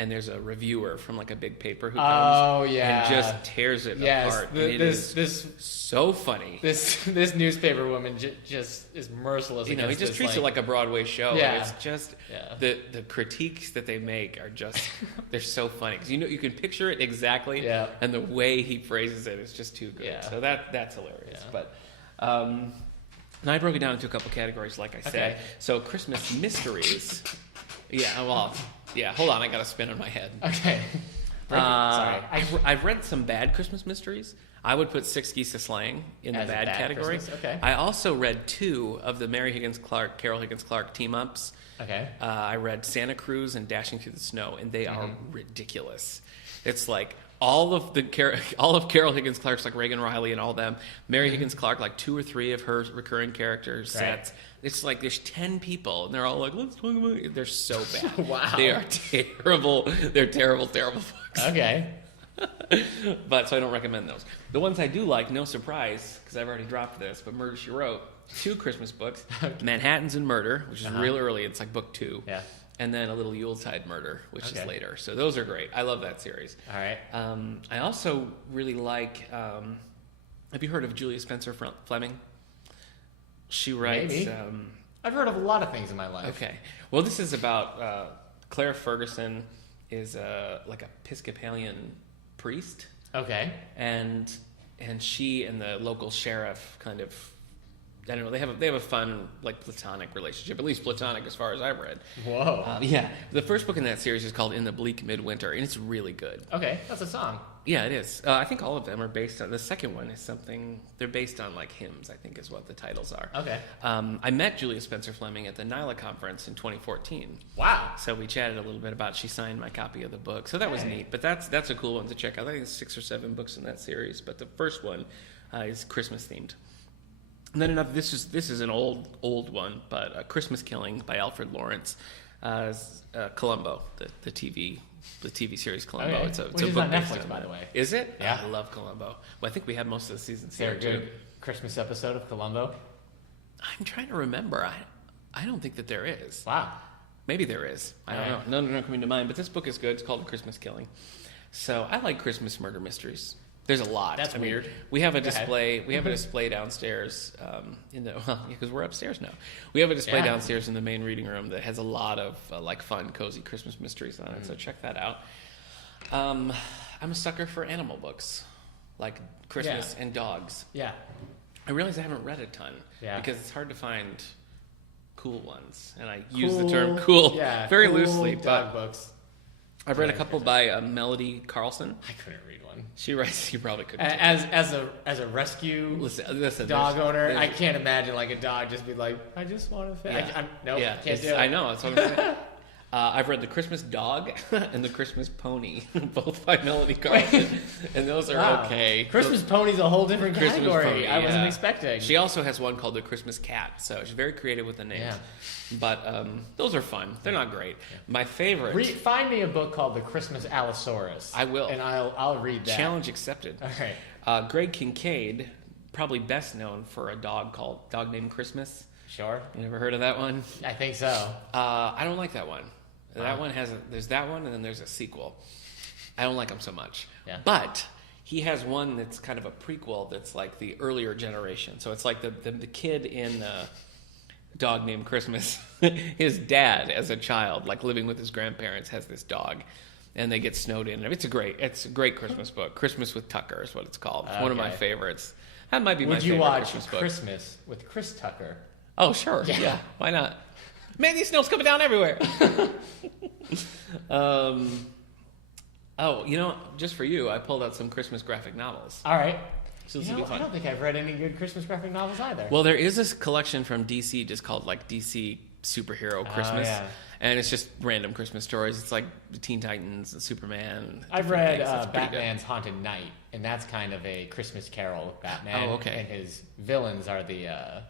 And there's a reviewer from like a big paper who comes and just tears it apart. This so funny. This newspaper woman just is merciless. He just treats it like a Broadway show. Yeah. And it's just the critiques that they make are just they're so funny because you can picture it exactly. Yeah. And the way he phrases it is just too good. Yeah. So that's hilarious. Yeah. But and I broke it down into a couple categories, like I said. Okay. So Christmas mysteries. Hold on, I got a spin in my head. Okay. Sorry. I've read some bad Christmas mysteries. I would put Six Geese a Slaying in the bad category. Christmas? Okay. I also read 2 of the Mary Higgins Clark, Carol Higgins Clark team-ups. Okay. I read Santa Cruz and Dashing Through the Snow, and they are ridiculous. It's like all of Carol Higgins Clark's like Reagan Riley and all them. Mary Higgins Clark, like 2 or 3 of her recurring characters sets. It's like there's 10 people and they're all like, let's talk about it. They're so bad. Wow. They are terrible. They're terrible, terrible books. Okay. But so I don't recommend those. The ones I do like, no surprise, because I've already dropped this, but Murder, She Wrote, 2 Christmas books. Manhattan's in Murder, which is real early. It's like book 2. Yeah. And then A Little Yuletide Murder, which is later. So those are great. I love that series. All right. I also really like, have you heard of Julia Spencer Fleming? She writes... Maybe. I've heard of a lot of things in my life. Okay. Well, this is about Claire Ferguson is like a Episcopalian priest. Okay. And she and the local sheriff kind of, I don't know, they have a fun, like, platonic relationship, at least platonic as far as I've read. Whoa. Yeah. The first book in that series is called In the Bleak Midwinter, and it's really good. Okay, that's a song. Yeah, it is. I think all of them are based on, the second one is something, they're based on, like, hymns, I think is what the titles are. Okay. I met Julia Spencer Fleming at the NYLA conference in 2014. Wow. So we chatted a little bit about, she signed my copy of the book. So that was neat. But that's a cool one to check out. I think there's 6 or 7 books in that series. But the first one is Christmas themed. And then this is an old one, but Christmas Killing by Alfred Lawrence. Columbo, the TV series Columbo. Okay. It's a Which is book on based Netflix, on by that. the way. Is it? Yeah. I love Columbo. Well, I think we have most of the seasons Is there here a good too. Christmas episode of Columbo? I'm trying to remember. I don't think that there is. Wow. Maybe there is. I don't know. None are not coming to mind. But this book is good. It's called Christmas Killing. So I like Christmas murder mysteries. There's a lot. That's weird. We have a display. We have a display downstairs because we're upstairs now. We have a display downstairs in the main reading room that has a lot of like fun, cozy Christmas mysteries on it. So check that out. I'm a sucker for animal books, like Christmas and dogs. Yeah. I realize I haven't read a ton because it's hard to find cool ones, and I use the term cool very loosely. Dog books. I've read a couple by Melody Carlson. I couldn't read one. She writes. You probably couldn't. As a rescue dog owner, I can't imagine like a dog just be like, I just want to. Nope, can't do it. I know. That's what I'm saying. I've read The Christmas Dog and The Christmas Pony, both by Melody Carlson, and those are okay. Christmas Pony's a whole different category. Pony, I wasn't expecting. She also has one called The Christmas Cat, so she's very creative with the names. Yeah. But those are fun. They're not great. My favorite. Find me a book called The Christmas Allosaurus. I will, and I'll read that. Challenge accepted. All right. Greg Kincaid, probably best known for a dog named Christmas. Sure. You never heard of that one? I think so. I don't like that one. That one there's that one, and then there's a sequel. I don't like them so much. Yeah. But he has one that's kind of a prequel that's like the earlier generation. So it's like the kid in Dog Named Christmas. His dad, as a child, like living with his grandparents, has this dog. And they get snowed in. It's a great Christmas book. Christmas with Tucker is what it's called. It's one of my favorites. That might be my favorite Christmas book. Would you watch Christmas with Chris Tucker? Oh, sure. Yeah. Why not? Man, these snow's coming down everywhere. Just for you, I pulled out some Christmas graphic novels. All right. So I don't think I've read any good Christmas graphic novels either. Well, there is this collection from DC just called like DC Superhero Christmas. Oh, yeah. And it's just random Christmas stories. It's like the Teen Titans and Superman. I've read Batman's Haunted Night, and that's kind of a Christmas Carol with Batman. Oh, okay. And his villains are the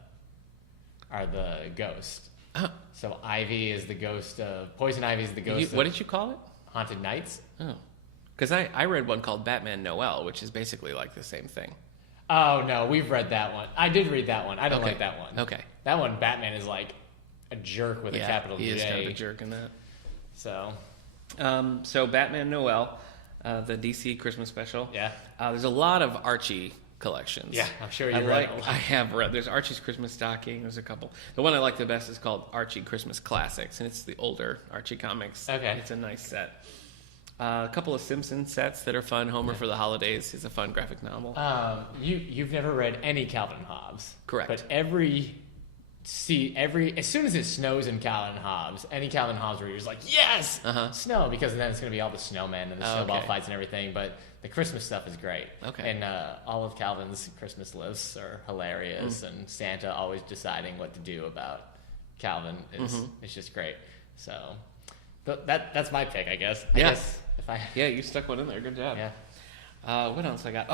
ghost. Oh. So Ivy is the ghost of... Poison Ivy is the ghost What did you call it? Haunted Nights. Oh. Because I read one called Batman Noel, which is basically like the same thing. Oh, no, we've read that one. I did read that one. I don't like that one. Okay. That one, Batman is like a jerk with a capital J. He is kind of a jerk in that. So Batman Noel, the DC Christmas special. Yeah. There's a lot of Archie collections. Yeah, I'm sure you read it. I have read. There's Archie's Christmas Stocking. There's a couple. The one I like the best is called Archie Christmas Classics, and it's the older Archie comics. Okay. It's a nice set. A couple of Simpsons sets that are fun. Homer for the Holidays is a fun graphic novel. You've never read any Calvin and Hobbes. Correct. But as soon as it snows in Calvin and Hobbes, any Calvin and Hobbes reader's like, yes, snow, because then it's going to be all the snowmen and the snowball fights and everything. But the Christmas stuff is great. Okay. And all of Calvin's Christmas lists are hilarious, and Santa always deciding what to do about Calvin is it's just great. So that's my pick, I guess. You stuck one in there. Good job. Yeah. What else I got?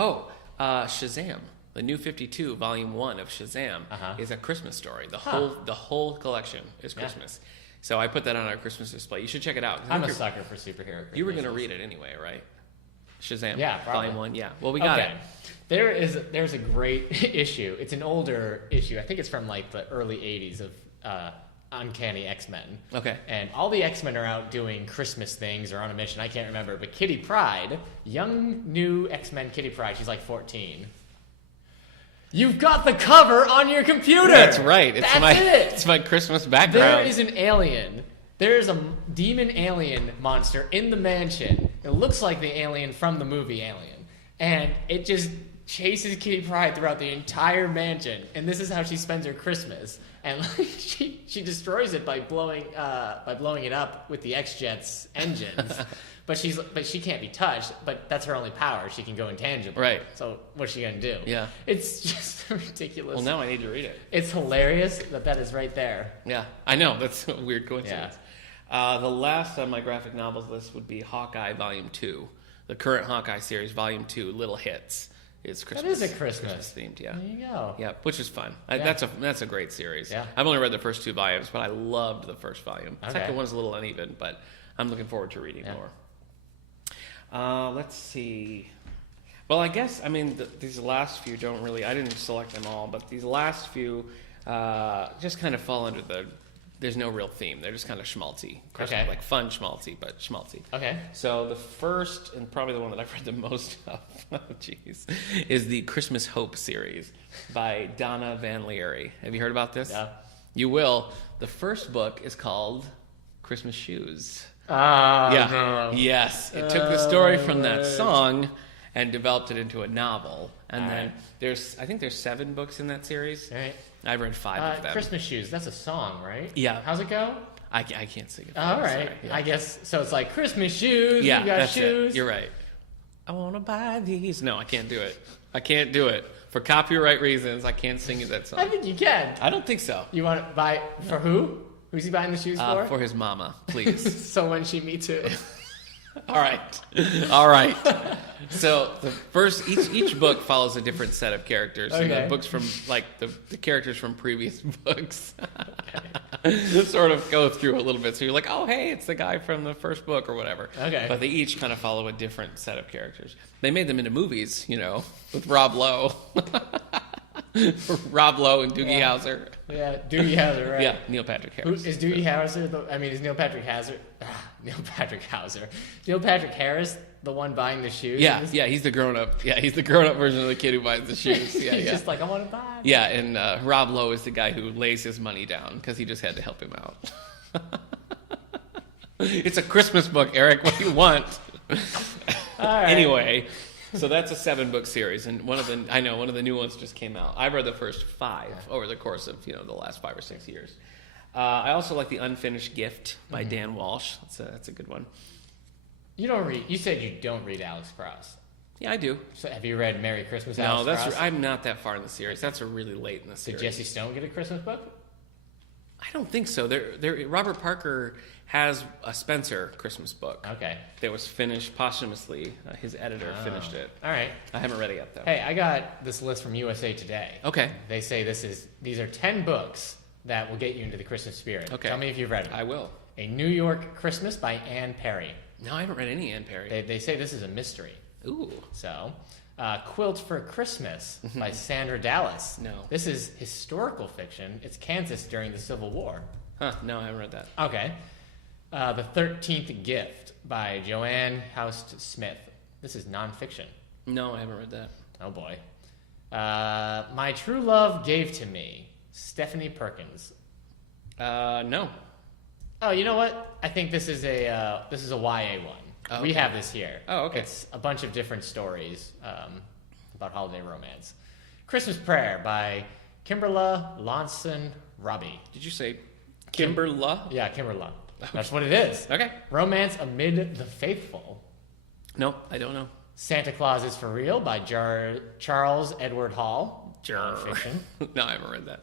Shazam. The New 52, Volume 1 of Shazam, is a Christmas story. The whole collection is Christmas. So I put that on our Christmas display. You should check it out. I'm a sucker for superhero Christmas. You were going to read it anyway, right? Shazam, probably. Volume 1, yeah. Well, we got it. There's a great issue. It's an older issue. I think it's from like the early 80s of Uncanny X-Men. Okay. And all the X-Men are out doing Christmas things or on a mission. I can't remember. But Kitty Pryde, young, new X-Men Kitty Pryde, she's like 14. You've got the cover on your computer. That's right. It's my Christmas background. There is an alien. there's a demon alien monster in the mansion. It looks like the alien from the movie Alien. And it just chases Kitty Pryde throughout the entire mansion. And this is how she spends her Christmas. And like, she destroys it by blowing it up with the X-Jet's engines. But she can't be touched. But that's her only power. She can go intangible. Right. So what's she gonna do? Yeah. It's just ridiculous. Well, now I need to read it. It's hilarious that is right there. Yeah, I know. That's a weird coincidence. The last on my graphic novels list would be Hawkeye Volume 2. The current Hawkeye series, Volume 2, Little Hits. Is Christmas. That is a Christmas themed, yeah. There you go. Yeah, which is fun. Yeah. That's a great series. Yeah. I've only read the first 2 volumes, but I loved the first volume. The Okay. second one's a little uneven, but I'm looking forward to reading more. Let's see. Well, I guess, I mean, these last few don't really, I didn't select them all, but these last few just kind of fall under there's no real theme. They're just kind of schmaltzy. Okay. Like fun schmaltzy, but schmaltzy. Okay. So the first, and probably the one that I've read the most of, is the Christmas Hope series by Donna Van Leary. Have you heard about this? Yeah. You will. The first book is called Christmas Shoes. Yeah. No. Yes. It took the story from that song and developed it into a novel. And then I think there's 7 books in that series. All right. I've read 5 of them. Christmas Shoes. That's a song, right? Yeah. How's it go? I can't sing it. All right. Sorry. Yeah. I guess so. It's like Christmas shoes. Yeah, you got that's shoes. it. You're right. I want to buy these. No, I can't do it. I can't do it. For copyright reasons, I can't sing that song. I think you can. I don't think so. You want to buy for who? Who's he buying the shoes for? For his mama, please. So when she meets it. All right. So the first, each book follows a different set of characters. Okay. And the books from like the characters from previous books sort of go through a little bit. So you're like, oh hey, it's the guy from the first book or whatever. Okay. But they each kind of follow a different set of characters. They made them into movies, with Rob Lowe. Rob Lowe and Doogie Howser. Yeah, Doogie Howser, right? Yeah, Neil Patrick Harris. Is Doogie Howser? Is Neil Patrick Howser? Neil Patrick Harris the one buying the shoes? Yeah, he's the grown up. Yeah, he's the grown up version of the kid who buys the shoes. Yeah, He's yeah. just like, I want to buy them. Yeah, and Rob Lowe is the guy who lays his money down because he just had to help him out. It's a Christmas book, Eric. What do you want? All right. Anyway, so that's a 7-book series, and one of the new ones just came out. I read the first 5 over the course of the last 5 or 6 years. I also like The Unfinished Gift by Dan Walsh. That's a good one. You don't read. You said you don't read Alex Cross. Yeah, I do. So have you read Merry Christmas, No, Alex Cross? I'm not that far in the series. That's a really late in the series. Did Jesse Stone get a Christmas book? I don't think so. Robert Parker has a Spencer Christmas book. Okay. That was finished posthumously. His editor finished it. All right. I haven't read it yet, though. Hey, I got this list from USA Today. Okay. They say these are 10 books that will get you into the Christmas spirit. Okay. Tell me if you've read them. I will. A New York Christmas by Anne Perry. No, I haven't read any Anne Perry. They say this is a mystery. Ooh. So, Quilt for Christmas by Sandra Dallas. No. This is historical fiction. It's Kansas during the Civil War. Huh, no, I haven't read that. Okay. The 13th Gift by Joanne Houst Smith. This is nonfiction. No, I haven't read that. Oh boy. My True Love Gave to Me. Stephanie Perkins. No. Oh, you know what? I think this is a YA one. Oh, We okay. have this here. Oh, okay. It's a bunch of different stories about holiday romance. Christmas Prayer by Kimberla Lonson Robbie. Did you say Kimberla? Yeah, Kimberla. That's what it is. Okay. Romance Amid the Faithful. No, I don't know. Santa Claus is for Real by Charles Edward Hall. Fiction. No, I haven't read that.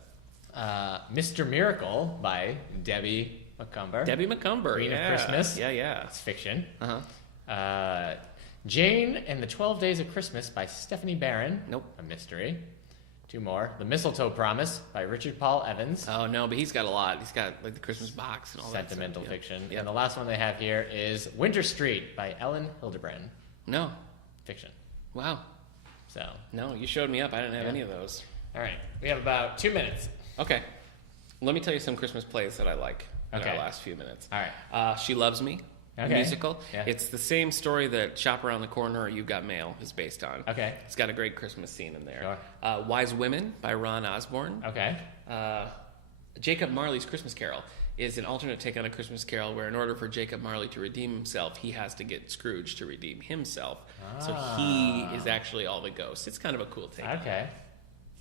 Mr. Miracle by Debbie McCumber. Debbie McCumber. Queen of yeah. Christmas. Yeah. It's fiction. Uh-huh. Jane and the 12 Days of Christmas by Stephanie Barron. Nope. A mystery. 2 more. The Mistletoe Promise by Richard Paul Evans. Oh, no, but he's got a lot. He's got, like, the Christmas box and all Sentimental that stuff. fiction. Yeah. And the last one they have here is Winter Street by Ellen Hildebrand. No. Fiction. Wow. So, No, you showed me up. I didn't have any of those. all right. We have about 2 minutes. Okay. Let me tell you some Christmas plays that I like in Okay. our last few minutes. All right. She Loves Me, the Okay. musical. Yeah. It's the same story that Shop Around the Corner or You Got Mail is based on. Okay. It's got a great Christmas scene in there. Sure. Wise Women by Ron Osborne. Okay. Jacob Marley's Christmas Carol is an alternate take on A Christmas Carol where in order for Jacob Marley to redeem himself, he has to get Scrooge to redeem himself. So he is actually all the ghost. It's kind of a cool take. Okay.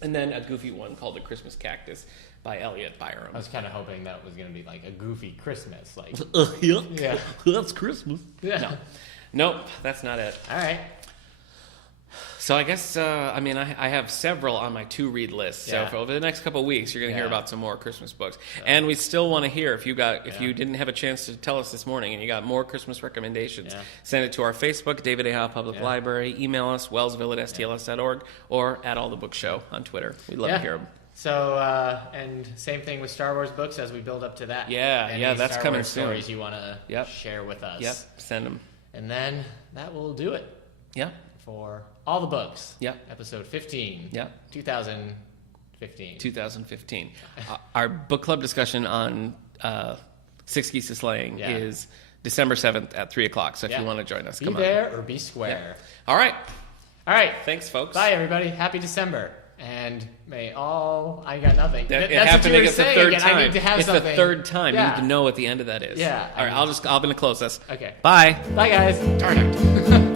And then a goofy one called The Christmas Cactus by Elliot Byram. I was kind of hoping that was going to be like a goofy Christmas. Like, yeah. That's Christmas. Yeah. Nope, that's not it. All right. So I guess, I have several on my to-read list. So for over the next couple of weeks, you're going to hear about some more Christmas books. And we still want to hear, if you didn't have a chance to tell us this morning and you got more Christmas recommendations, send it to our Facebook, David A. Howe Public Library. Email us, wellsville@stls.org, or at All the Book Show on Twitter. We'd love to hear them. So, and same thing with Star Wars books as we build up to that. Yeah, that's Star coming Wars soon. Stories you want to share with us. Yep, send them. And then that will do it. Yep. For All the Books. Yep. Episode 15. Yep. 2015. 2015. Our book club discussion on Six Geese to Slaying is December 7th at 3 o'clock. So if you want to join us, come on. Be there or be square. All right. Thanks, folks. Bye, everybody. Happy December. And may all... I got nothing. That's happening. It's the third time. I need to have it's something. The third time. Yeah. You need to know what the end of that is. Yeah. All right. I'm going to close this. Okay. Bye. Bye, guys. Darn it.